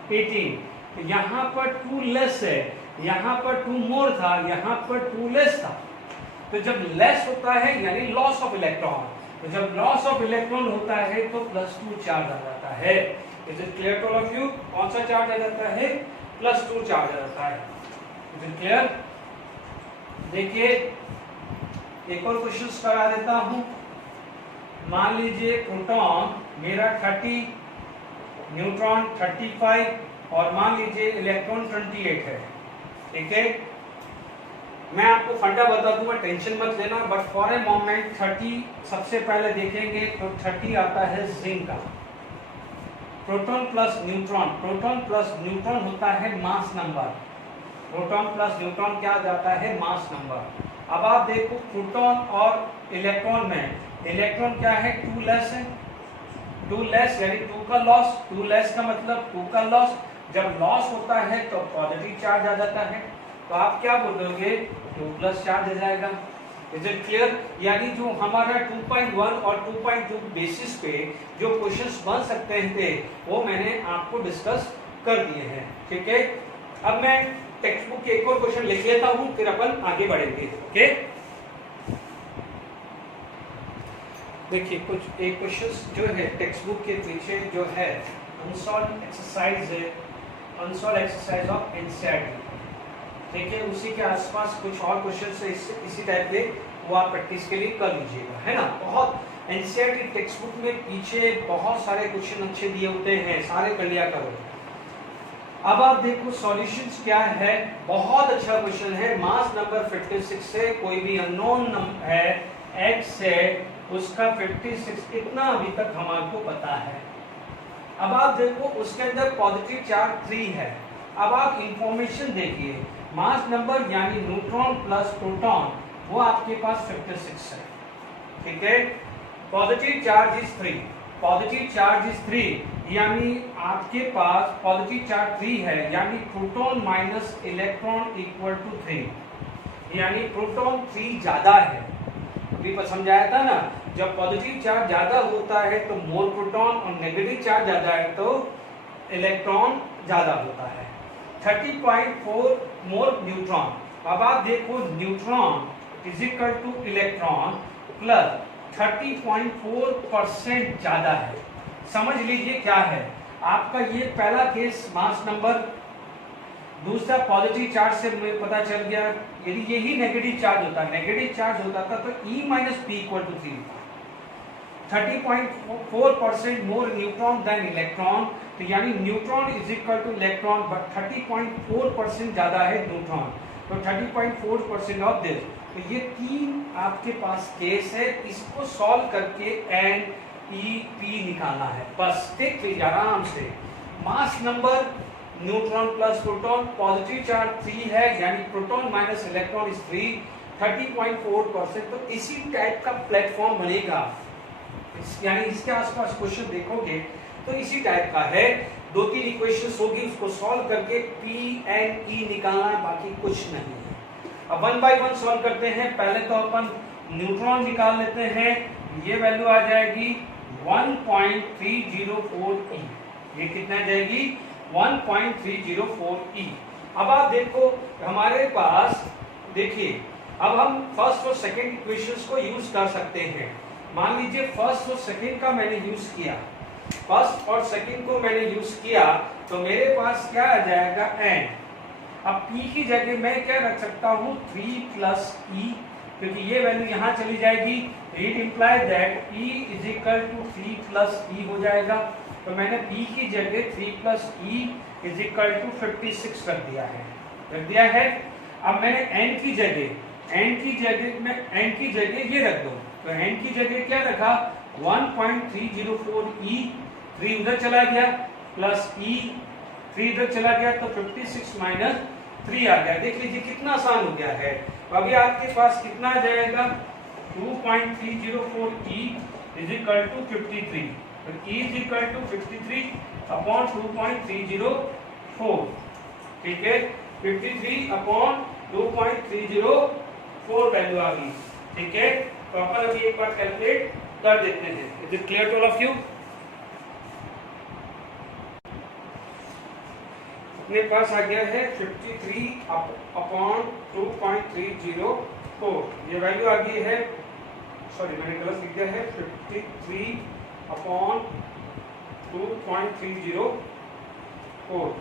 18। तो यहाँ पर 2 लेस है, यहाँ पर 2 मोर था, यहाँ पर 2 लेस था। तो जब लेस होता है यानी लॉस ऑफ इलेक्ट्रॉन, तो जब लॉस ऑफ इलेक्ट्रॉन होता है तो +2 चार्ज आ जाता है। Is it clear to all of you? कौन सा चार्ज आ जाता है? +2 चार्ज आ जाता है। Is it clear? देखिए एक और क्वेश्चन करा देता हूं। मान लीजिए प्रोटॉन मेरा 30, न्यूट्रॉन 35 और मान लीजिए इलेक्ट्रॉन 28 है। ठीक है, मैं आपको फंडा बता दूंगा, टेंशन मत लेना, बट फॉर ए मोमेंट 30 सबसे पहले देखेंगे तो 30 आता है जिंक का। Proton plus neutron, proton plus neutron होता है mass number. Proton plus neutron क्या जाता है? Mass number. अब आप देखो प्रोटॉन और इलेक्ट्रॉन में, इलेक्ट्रॉन क्या है? 2 लेस है, 2 लेस यानी 2 का लॉस, 2 लेस का मतलब 2 का लॉस। जब लॉस होता है तो पॉजिटिव चार्ज आ जाता है, तो आप क्या बोलोगे? 2+ चार्ज आ जाएगा। Is it clear? यानी जो हमारा 2.1 और 2.2 बेसिस पे जो क्वेश्चंस बन सकते थे वो मैंने आपको डिस्कस कर दिए हैं। ठीक है, अब मैं टेक्स्ट बुक के एक और क्वेश्चन लिख लेता हूं, फिर अपन आगे बढ़ेंगे। ओके, देखिए कुछ एक क्वेश्चन जो है टेक्स्ट बुक के पीछे जो है अनसॉल्व्ड एक्सरसाइज है, अनसॉल्व्ड एक्सरसाइज ऑफ एनसीईआरटी। ठीक है, उसी के आसपास कुछ और क्वेश्चन है इसी टाइप के, वो आप प्रैक्टिस के लिए कर लीजिएगा, है ना। बहुत एनसीईआरटी टेक्स्ट बुक में पीछे बहुत सारे क्वेश्चन अच्छे दिए होते हैं, सारे कर लिया करो। अब आप देखो सॉल्यूशंस क्या है, बहुत अच्छा क्वेश्चन है। मास नंबर 56 से कोई भी अननोन है x है, उसका 56 इतना अभी तक हमारे को पता है। अब आप देखो उसके अंदर पॉजिटिव चार्ज 3 है। अब आप इंफॉर्मेशन देखिए, मास नंबर यानी न्यूट्रॉन प्लस प्रोटॉन वो आपके पास 56 है। ठीक है, positive charge is 3, positive charge is 3 यानी आपके पास पॉजिटिव चार्ज 3 है, यानी proton minus electron equal to 3, यानी प्रोटॉन 3 ज्यादा है। अभी पर समझाया था ना, जब पॉजिटिव चार्ज ज्यादा होता है तो मोर प्रोटॉन और नेगेटिव चार्ज ज्यादा है तो इलेक्ट्रॉन ज्यादा होता है। 30.4 मोर न्यूट्रॉन। अब आप देखो neutron is equal to electron plus 30.4% ज्यादा है। समझ लीजिए क्या है आपका ये पहला केस मास नंबर, दूसरा पॉजिटिव चार्ज से मुझे पता चल गया यदि यही नेगेटिव चार्ज होता, नेगेटिव चार्ज होता था तो E minus p equal to 3, 30.4% more neutron than electron, तो यानी neutron is equal to electron but 30.4% ज्यादा है न्यूट्रॉन, तो 30.4% ऑफ दिस। तो ये 3 आपके पास केस है, इसको सॉल्व करके NEP निकालना है बस। देख लीजिए आराम से, mass number neutron plus proton, positive charge 3 है यानी प्रोटॉन माइनस इलेक्ट्रॉन इज 3, 30.4%। तो इसी टाइप का प्लेटफॉर्म बनेगा, यानी इसके आसपास क्वेश्चन देखोगे तो इसी टाइप का है। 2-3 इक्वेशंस होगी, उसको सॉल्व करके PNE निकालना है, बाकी कुछ नहीं है। अब 1 बाय 1 सॉल्व करते हैं। पहले तो अपन न्यूट्रॉन निकाल लेते हैं, ये वैल्यू आ जाएगी 1.304 E। ये कितना जाएगी? 1.304 E। अब आप देखो हमारे पास, देखिए अब हम फर्स्ट और सेकंड इक्वेशंस को यूज कर सकते हैं। मान लीजिए फर्स्ट और सेकंड का मैंने यूज किया, फर्स्ट और सेकंड को मैंने यूज किया तो मेरे पास क्या आ जाएगा? n। अब p की जगह मैं क्या रख सकता हूँ? 3 प्लस E, क्योंकि ये वैल्यू यहाँ चली जाएगी। It imply that E is equal to 3 plus E हो जाएगा। तो मैंने p की जगह 3 plus E is equal to 56 रख दिया है। अब मैंने n की जगह मैं n की जगह ये रख दूं, तो n की जगह क्या रखा? 1.304 E, 3 उधर चला गया प्लस E, 3 इधर चला गया तो 56 माइनस 3 आ गया। देख लीजिए कितना आसान हो गया है। तो अभी आपके पास कितना आ जाएगा? 2.304 E इज इक्वल टू 53, तो E is equal to 53 upon 2.304। ठीक है, 53 अपॉन 2.304 वैल्यू आ गई। ठीक है, तो अपन अभी एक बार कैलकुलेट कर देते हैं। Is it clear to all of you? अपने पास आ गया है 53/2.304। ये वैल्यू आ गई है, सॉरी मैंने गलत लिख दिया है, 53/2.304।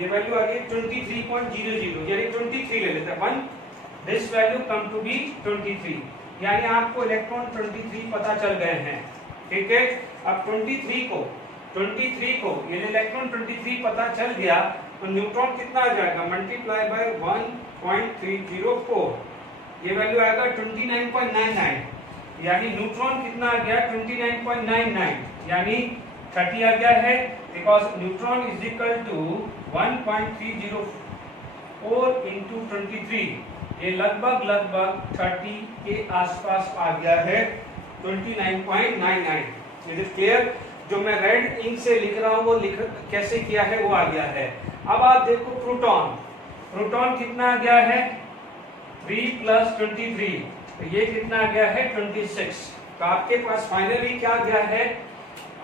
ये वैल्यू आ गई 23.00, यानी 23 ले लेते हैं 1, this value come to be 23, यानी आपको इलेक्ट्रॉन 23 पता चल गए हैं। ठीक है, अब 23 को ये इलेक्ट्रॉन 23 पता चल गया तो न्यूट्रॉन कितना आ जाएगा, मल्टीप्लाई बाय 1.304, ये वैल्यू आएगा 29.99, यानी न्यूट्रॉन कितना आ गया 29.99, यानी 30 आ गया है, because neutron is equal to 1.304 into 23, ये लगभग 30 के आसपास आ गया है, 29.99। Is it clear? जो मैं रेड इंक से लिख रहा हूं वो कैसे किया है वो आ गया है। अब आप देखो प्रोटॉन कितना आ गया है 3 + 23, तो ये कितना आ गया है 26। तो आपके पास फाइनली क्या आ गया है,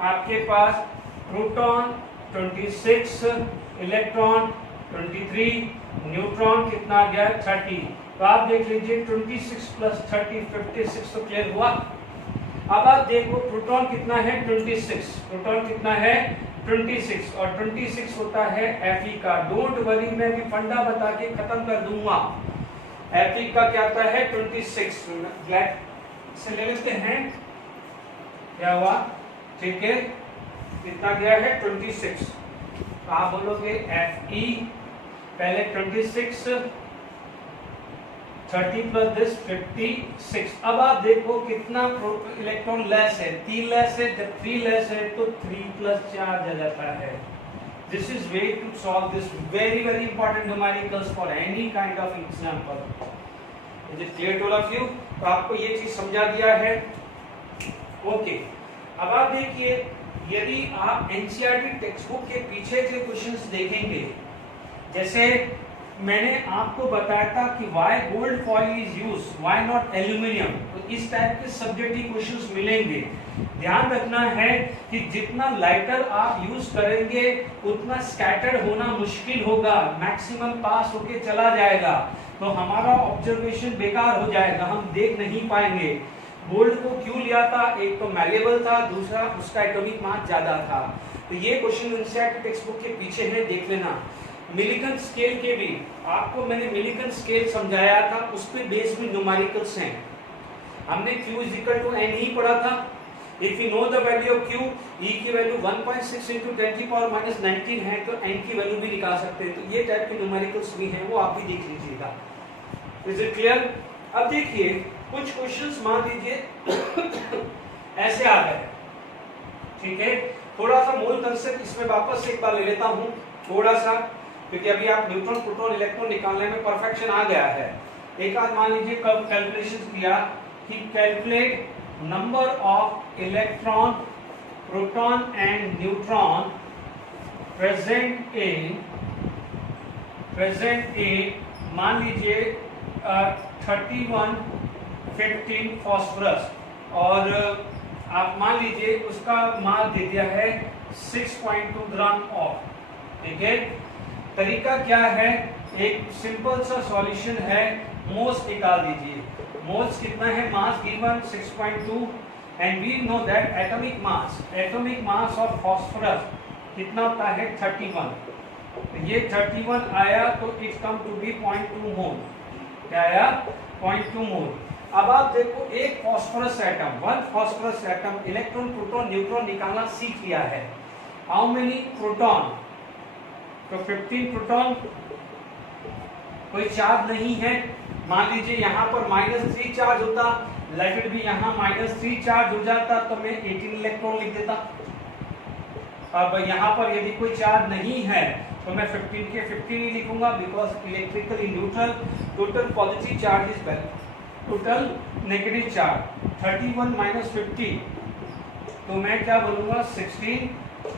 आपके पास प्रोटॉन 26, इलेक्ट्रॉन 23, न्यूट्रॉन कितना आ गया 30। तो आप देख लीजिए 26 + 30 56, तो क्लियर हुआ। अब आप देखो प्रोटॉन कितना है 26, प्रोटॉन कितना है 26, और 26 होता है Fe का। डोंट वरी, मैं भी फंडा बता के खत्म कर दूंगा। Fe का क्या आता है 26, ब्लैक से ले लेते हैं, क्या हुआ, ठीक है, कितना गया है 26, तो आप बोलोगे Fe पहले 26, 30 + this 56। अब आप देखो कितना इलेक्ट्रॉन लेस है, 3 लेस है, जब 3 लेस है तो 3 + चार्ज आ जाता है। This is way to solve this very important numericals for any kind of example. Is it clear to all of you? तो आपको ये चीज समझा दिया है। ओके, अब आप देखिए, यदि आप एनसीईआरटी टेक्स्ट बुक के पीछे के क्वेश्चंस देखेंगे, जैसे मैंने आपको बताया था कि why gold foil is used, why not aluminium, तो इस टाइप के सब्जेक्टिव क्वेश्चंस मिलेंगे। ध्यान रखना है कि जितना लाइटर आप यूज करेंगे उतना स्कैटर्ड होना मुश्किल होगा, मैक्सिमम पास होके चला जाएगा, तो हमारा ऑब्जर्वेशन बेकार हो जाएगा, हम देख नहीं पाएंगे। गोल्ड को क्यों लिया था, एक तो मैलेबल था, दूसरा उसका एटॉमिक मास ज्यादा था। तो ये क्वेश्चन एनसीईआरटी टेक्स्ट बुक के पीछे है, देख लेना। मिलिकन स्केल के भी आपको मैंने मिलिकन स्केल समझाया था, उस पे बेस में न्यूमेरिकल्स हैं। हमने Q = n ही पढ़ा था। If you know the value of Q, E की वैल्यू 1.6 × 10⁻⁻19 है, तो n की वैल्यू भी निकाल सकते हैं। तो ये टाइप के न्यूमेरिकल्स भी हैं, वो आप भी देख लीजिएगा। Is it clear? अब देखिए कुछ क्वेश्चंस मान लीजिए ऐसे आ गए, ठीक है। थोड़ा सा मूल कंसेप्ट इसमें वापस एक बार ले लेता हूं, थोड़ा सा, क्योंकि अभी आप न्यूट्रॉन प्रोटॉन इलेक्ट्रॉन निकालने में परफेक्शन आ गया है। एक आध मान लीजिए कब कैलकुलेशन किया कि calculate number of electron, proton and neutron present in मान लीजिए 31 15 फॉस्फोरस, और आप मान लीजिए उसका मास दे दिया है 6.2 ग्राम ऑफ, ठीक है। तरीका क्या है, एक सिंपल सा सॉल्यूशन है, मोल्स निकाल दीजिए। मोल्स कितना है, mass given 6.2, and we know that atomic mass of phosphorus कितना होता है 31। तो ये 31 आया तो it come to be 0.2 mole. क्या आया 0.2 मोल। अब आप देखो एक phosphorus atom, 1 phosphorus atom, electron proton neutron निकालना सीख लिया है। हाउ मेनी प्रोटॉन, तो 15 प्रोटॉन, कोई चार्ज नहीं है। मान लीजिए यहाँ पर -3 चार्ज होता, लेकिन भी यहाँ -3 चार्ज हो जाता तो मैं 18 इलेक्ट्रॉन लिख देता। अब यहाँ पर यदि कोई चार्ज नहीं है तो मैं 15 के 15 ही लिखूंगा, because electrically neutral. Total positive charge is total negative charge 31 - 50, तो मैं क्या बोलूंगा 16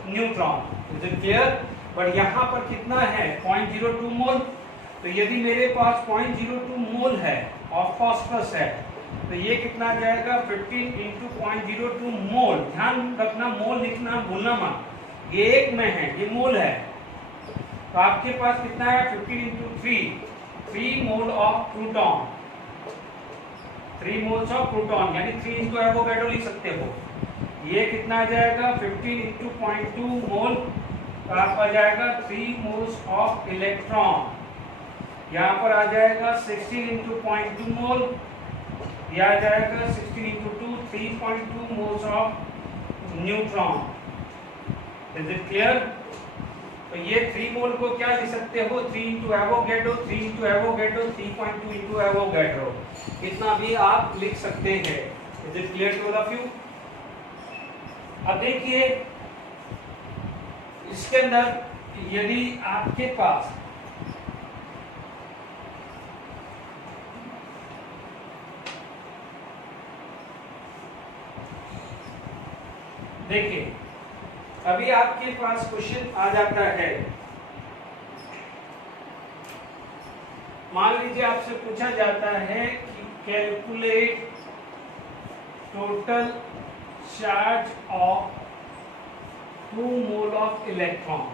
neutron. Is it clear? But यहाँ पर कितना है 0.02 मोल। तो यदि मेरे पास 0.02 मोल है और फॉस्फोरस है, तो ये कितना आ जाएगा 15 × 0.02 मोल। ध्यान रखना, मोल लिखना भूलना मत, ये एक में है, ये मोल है। तो आपके पास कितना है 15 into 3 mole of proton, 3 moles of proton, यानी 3 इंटू एवोगैड्रो लिख सकते हो। ये कितना आ जाएगा 15 इंटू 0.2 मोल, तो आपका आ जाएगा 3 मोल्स ऑफ इलेक्ट्रॉन। यहाँ पर आ जाएगा 16 इंटू 0.2 मोल, यह आ जाएगा 16 into 2 3.2 moles of neutron. Is it clear? तो ये 3 मोल को क्या लिख सकते हो 3 into Avogadro, 3 into Avogadro, 3.2 into Avogadro, इतना भी आप लिख सकते हैं। Is it clear to all of you? अब देखिए इसके अंदर यदि आपके पास देखिए अभी आपके पास क्वेश्चन आ जाता है, मान लीजिए आपसे पूछा जाता है कि calculate total charge of 2 mole of electron.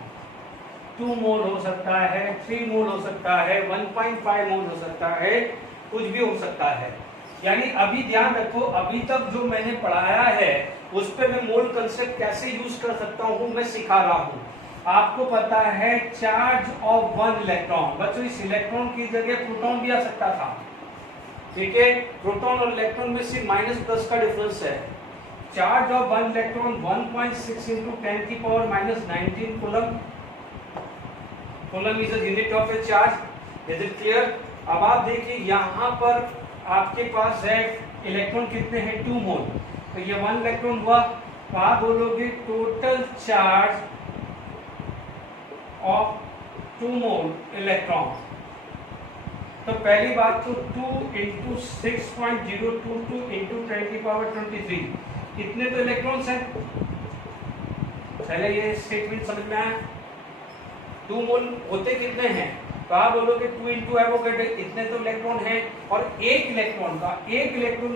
2 मोल हो सकता है, 3 मोल हो सकता है, 1.5 मोल हो सकता है, कुछ भी हो सकता है। यानी अभी ध्यान रखो, अभी तक जो मैंने पढ़ाया है उस पे मैं मोल कंसेप्ट कैसे यूज कर सकता हूँ मैं सिखा रहा हूँ। आपको पता है चार्ज ऑफ 1 इलेक्ट्रॉन, बच्चों इस इलेक्ट्रॉन की जगह प्रोटॉन भी आ सकता था, ठीक है। प्रोटॉन और इलेक्ट्रॉन में सिर्फ माइनस प्लस का डिफरेंस है। चार्ज ऑफ 1 इलेक्ट्रॉन 1.6 इंटू 10 की power minus 19 coulomb. Coulomb is the unit of A charge. Is it clear? अब आप देखिए यहाँ पर आपके पास है इलेक्ट्रॉन कितने हैं 2 मोल, तो ये 1 इलेक्ट्रॉन हुआ, तो आप बोलोगे total charge of 2 mole electron. तो पहली बात तो 2 इंटू 6.022 इंटू 10 की पावर 23, इतने तो इलेक्ट्रॉन्स हैं। पहले ये स्टेटमेंट समझ में आया? 2 मोल होते कितने हैं, तो आप बोलोगे 2 इंटू एवोगैड्रो, इतने तो इलेक्ट्रॉन है, और एक इलेक्ट्रॉन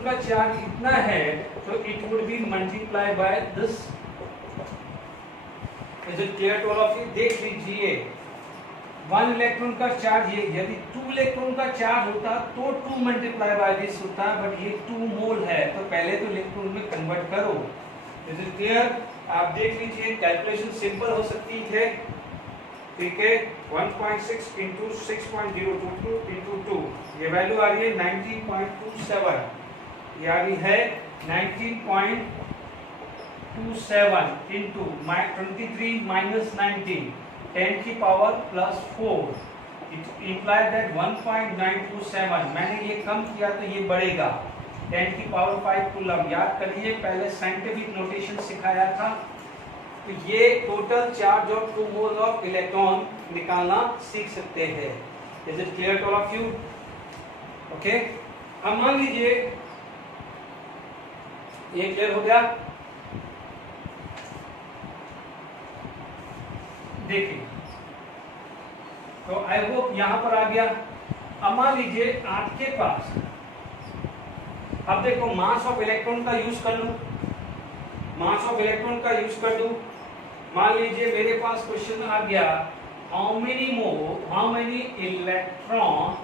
का चार्ज इतना है, तो it would be multiply by this. Is it clear to all of you? देख लीजिए 1 इलेक्ट्रॉन का चार्ज ये, यदि 2 इलेक्ट्रॉन का चार्ज होता तो 2 मल्टीप्लाई बाय दिस होता, बट ये 2 मोल है, तो पहले तो इलेक्ट्रॉन में कन्वर्ट करो। Is it clear? आप देख लीजिए कैलकुलेशन सिंपल हो सकती है, ठीक है। 1.6 इंटू 6.022 इंटू 2, ये वैल्यू आ रही है 19.27, ये आ रही है 19.27 इंटू 23 माइनस 19 10 की power plus 4, it implies that 1.927। मैंने ये कम किया तो ये बढ़ेगा 10 की पावर 5 कूलम। याद करिए पहले साइंटिफिक नोटेशन सिखाया था, तो ये total charge of 2 mole of electron निकालना सीख सकते हैं। Is it clear to all of you? Okay, अब मान लीजिए ये क्लियर हो गया। देखिए तो आई होप यहां पर आ गया। अब मान लीजिए आपके पास, अब देखो मास ऑफ इलेक्ट्रॉन का यूज कर लूं, मास ऑफ इलेक्ट्रॉन का यूज कर दूं। मान लीजिए मेरे पास क्वेश्चन आ गया हाउ मेनी इलेक्ट्रॉन।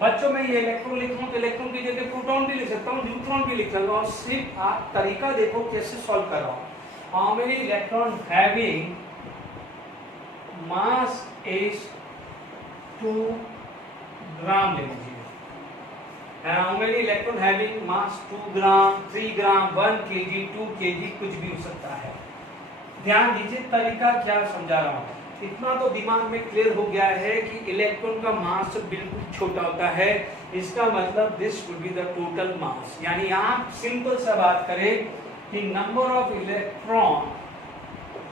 बच्चों में ये इलेक्ट्रॉन लिख रहा हूं तो इलेक्ट्रॉन की जगह प्रोटॉन भी लिख सकता हूं, न्यूट्रॉन भी लिख सकता हूं, और सिर्फ आप तरीका देखो कैसे सॉल्व कर रहा हूं। How many electron having mass is 2 ग्राम ले लीजिए। How many electron having mass 2 gram, 3 gram, 1 kg, 2 kg, कुछ भी हो सकता है। ध्यान दीजिए तरीका क्या समझा रहा हूं, इतना तो दिमाग में क्लियर हो गया है कि इलेक्ट्रॉन का मास बिल्कुल छोटा होता है, इसका मतलब this would be the total mass. यानी आप सिंपल सा बात करें कि number of electron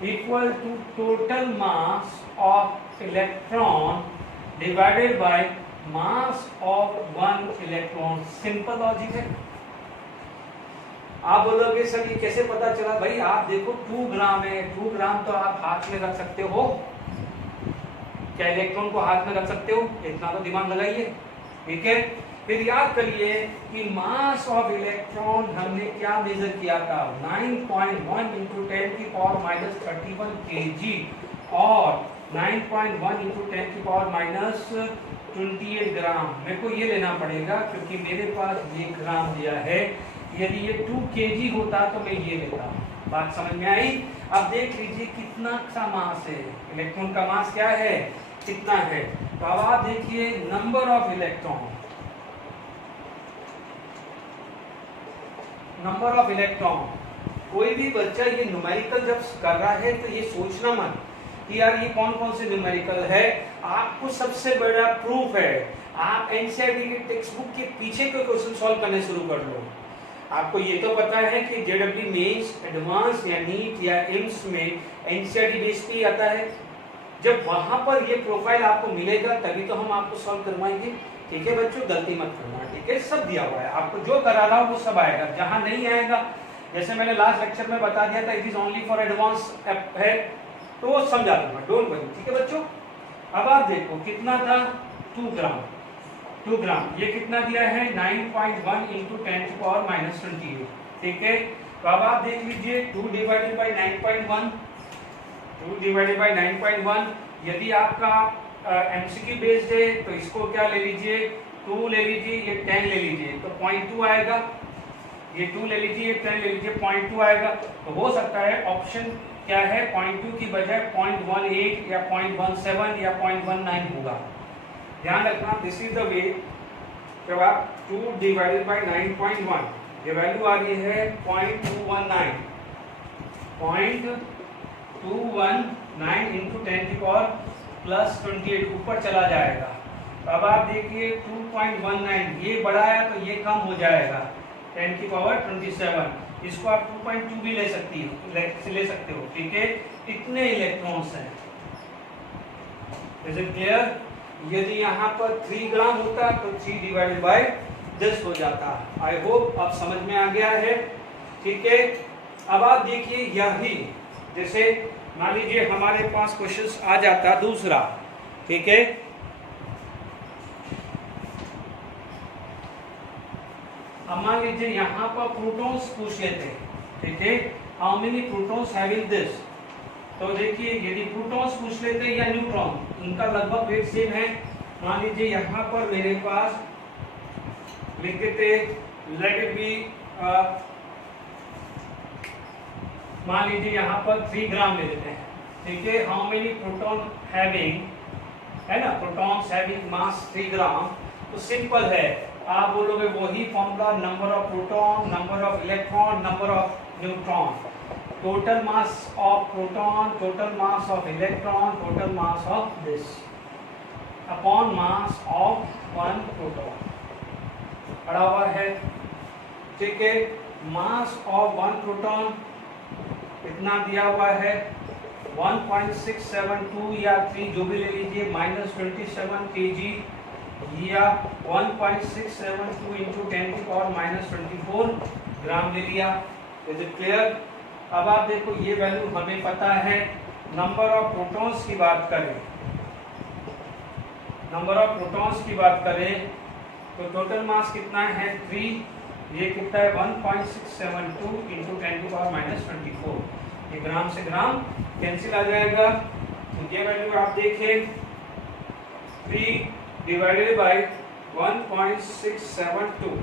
equal to total mass of electron divided by mass of 1 electron. Simple logic है। आप बोलोगे सर ये कैसे पता चला? भाई आप देखो 2 ग्राम है, 2 ग्राम तो आप हाथ में रख सकते हो, क्या इलेक्ट्रॉन को हाथ में रख सकते हो? इतना तो दिमाग लगाइए, ठीक है। फिर याद करिए कि मास ऑफ इलेक्ट्रॉन हमने क्या मेजर किया था, 9.1 इंटू 10 की पावर माइनस 31 kg, और 9.1 इंटू 10 की पावर माइनस 28 ग्राम। मेरे को ये लेना पड़ेगा क्योंकि मेरे पास ये ग्राम दिया है। यदि ये 2 केजी होता तो मैं ये लेता। बात समझ में आई? अब देख लीजिए कितना सा मास है, इलेक्ट्रॉन का मास क्या है, कितना है। तो अब आप देखिए number of electron, number of electron. कोई भी बच्चा ये न्यूमेरिकल जब कर रहा है तो ये सोचना मत कि यार ये कौन कौन से न्यूमेरिकल है। आपको सबसे बड़ा प्रूफ है, आप एनसीईआरटी के टेक्स्ट बुक के पीछे कोई क्वेश्चन सॉल्व करने शुरू कर लो। आपको ये तो पता है कि जेडब्ल्यू मेंस, एडवांस या नीट या एम्स में एनसीईआरटी बेस पे आता है। जब वहां पर ये प्रोफाइल आपको मिलेगा तभी तो हम आपको सॉल्व करवाएंगे। ठीक है बच्चों, गलती मत करना। ठीक है, सब दिया हुआ है, आपको जो करा रहा हूं वो सब आएगा। जहां नहीं आएगा, जैसे मैंने लास्ट लेक्चर में बता दिया था, it is only for advance है तो वो समझा दूंगा, डोंट वरी। ठीक है बच्चों, अब आप देखो कितना था, 2 ग्राम। 2 ग्राम ये कितना दिया है, 9.1 इंटू 10 की पावर माइनस 28। ठीक है, तो अब आप देख लीजिए 2 डिवाइडेड बाई 9.1, 2 डिवाइडेड बाई 9.1। यदि आपका एमसीक्यू बेस्ड है तो इसको क्या ले लीजिए, 2 ले लीजिए, ये 10 ले लीजिए तो 0.2 आएगा। ये 2 ले लीजिए, ये 10 ले लीजिए, 0.2 आएगा। तो हो सकता है ऑप्शन क्या है, 0.2 की बजाय 0.18 या 0.17 या 0.19 होगा। ध्यान रखना, दिस इज द वे। जब आप 2 डिवाइडेड बाई 9.1, ये वैल्यू आ रही है 0.219, 0.219 इंटू 10 की पावर प्लस 28 ऊपर चला जाएगा। अब आप देखिए 2.19, ये बड़ा है तो ये कम हो जाएगा, 10 की पावर 27। इसको आप 2.2 भी ले सकते हो। ठीक है, इतने इलेक्ट्रॉन्स हैं। Is it clear? यदि यहाँ पर 3 ग्राम होता तो 3 डिवाइडेड बाई 10 हो जाता। आई होप अब समझ में आ गया है। ठीक है, अब आप देखिए यही, जैसे मान लीजिए हमारे पास क्वेश्चन आ जाता दूसरा। ठीक है, अब मान लीजिए यहाँ पर प्रोटॉन्स पूछ लेते हैं। ठीक है, how many protons have in this. तो देखिए यदि प्रोटॉन्स पूछ लेते हैं या न्यूट्रॉन, इनका लगभग वेट सेम है। मान लीजिए यहाँ पर मेरे पास लिख देते, लेट इट बी, मान लीजिए यहाँ पर 3 ग्राम ले लेते हैं। ठीक है, हाउ मेनी प्रोटॉन हैविंग, है ना, प्रोटॉन्स हैविंग मास 3 ग्राम। तो सिंपल है, आप बोलोगे वही formula, number of proton, number of electron, number of neutron, total mass of proton, total mass of electron, total mass of this upon mass of 1 proton पड़ा हुआ है। ठीक है, मास ऑफ 1 प्रोटॉन इतना दिया हुआ है 1.672 या 3 जो भी ले लीजिए, माइनस 27 kg या 1.672 इंटू 10 की पावर माइनस 24 ग्राम ले लिया। Is it clear? अब आप देखो ये वैल्यू हमें पता है। नंबर ऑफ प्रोटॉन्स की बात करें, नंबर ऑफ प्रोटॉन्स की बात करें तो टोटल मास कितना है 3, ये कितना है 1.672 इंटू 10 की पावर माइनस 24। ये ग्राम से ग्राम कैंसिल आ जाएगा। तो ये वैल्यू आप देखें 3 डिवाइडेड बाई 1.672,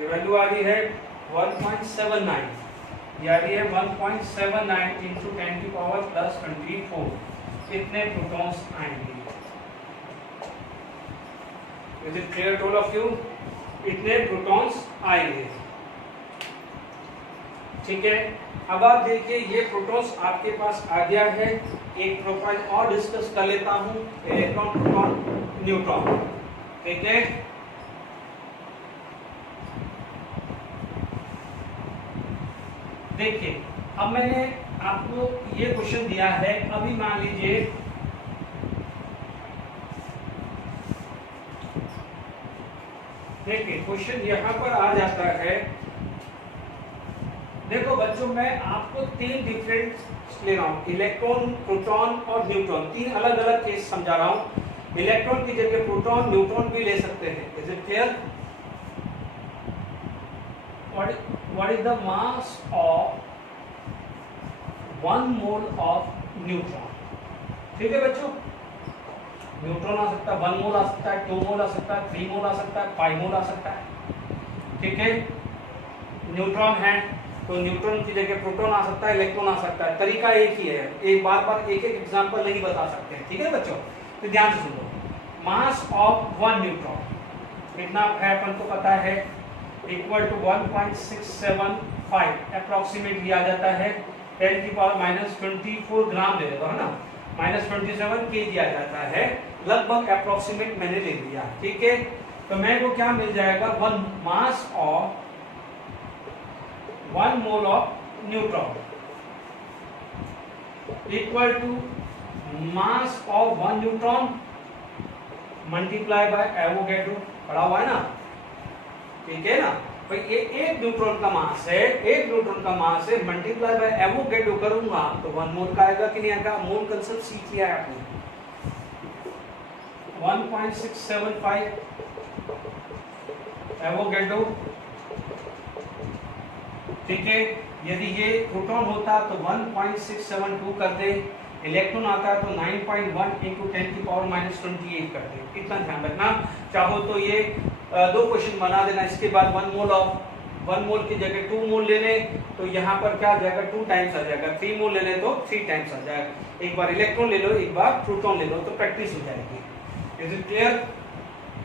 ये वैल्यू आ रही है 1.79, ये आ रही है 1.79 इंटू 10 की पावर प्लस 24। इतने प्रोटॉन्स आएंगे। Is it clear to all of you? इतने प्रोटॉन्स आएंगे। ठीक है, अब आप देखिए ये प्रोटॉन्स आपके पास आ गया है। एक प्रोफाइल और डिस्कस कर लेता हूं, इलेक्ट्रॉन, प्रोटॉन, न्यूट्रॉन। ठीक है, देखिए अब मैंने आपको ये क्वेश्चन दिया है। अभी मान लीजिए देखिए क्वेश्चन यहाँ पर आ जाता है। देखो बच्चों, मैं आपको 3 डिफरेंट ले रहा हूँ, इलेक्ट्रॉन, प्रोटॉन और न्यूट्रॉन। 3 अलग अलग केस समझा रहा हूँ। इलेक्ट्रॉन की जगह प्रोटॉन, न्यूट्रॉन भी ले सकते हैं। Is it clear? What is the mass of 1 mole of neutron? ठीक है बच्चों, न्यूट्रॉन आ सकता है 1 मोल आ सकता है, 2 मोल आ सकता है, 3 मोल आ सकता है, 5 मोल आ सकता है। ठीक है, न्यूट्रॉन है तो न्यूट्रॉन की जगह प्रोटॉन आ सकता है, इलेक्ट्रॉन आ सकता है, तरीका एक ही है, एक बार एक एक एग्जांपल नहीं बता सकते हैं। ठीक है बच्चों, तो ध्यान से सुनो। मास ऑफ 1 न्यूट्रॉन कितना है अपन को पता है, इक्वल टू 1.675 अप्रोक्सीमेटली आ जाता है 10⁻⁻24 ग्राम ले लेता है ना, -27 kg आ जाता है, लगभग अप्रोक्सीमेट मैंने ले लिया। ठीक है, तो मेरे को क्या मिल जाएगा, 1 mass of 1 mole of neutron equal to mass of 1 neutron multiply by Avogadro, पढ़ा हुआ है ना। ठीक है ना भाई, ये एक न्यूट्रॉन का मास है, एक न्यूट्रॉन का मास है, मल्टीप्लाई बाय एवोगैड्रो करूंगा तो 1 मोल का आएगा कि नहीं आएगा। मोल कंसेप्ट सीख लिया है आपने, 1.675 एवोगैड्रो। ठीक है, यदि ये प्रोटॉन होता तो 1.672 कर दे, इलेक्ट्रॉन आता है तो 9.1 × 10⁻⁻28 कर दे। इतना ध्यान रखना, चाहो तो ये 2 क्वेश्चन बना देना, इसके बाद 1 मोल की जगह 2 मोल ले ले तो यहाँ पर क्या आ जाएगा, 2 टाइम्स आ जाएगा, 3 मोल ले ले तो 3 टाइम्स आ जाएगा। एक बार इलेक्ट्रॉन ले लो, एक बार प्रोटॉन ले लो, तो प्रैक्टिस हो जाएगी। Is it clear?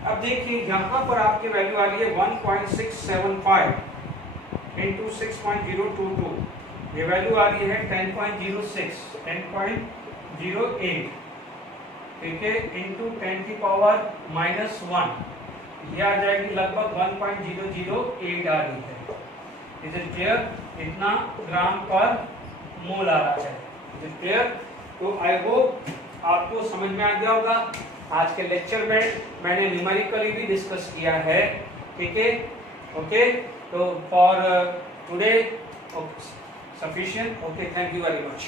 अब देखिए यहाँ पर आपकी वैल्यू आ रही है 1.675 × 6.022, ये वैल्यू आ रही है 10.06 10.08, ठीक है, इंटू 10⁻⁻1, ये आ जाएगी लगभग 1.008 आ रही है। Is it clear? इतना ग्राम पर मोल आ रहा है। Is it clear? तो आई होप आपको समझ में आ गया होगा। आज के लेक्चर में मैंने न्यूमेरिकली भी डिस्कस किया है। ठीक है, ओके, तो for today sufficient. Okay, thank you very much.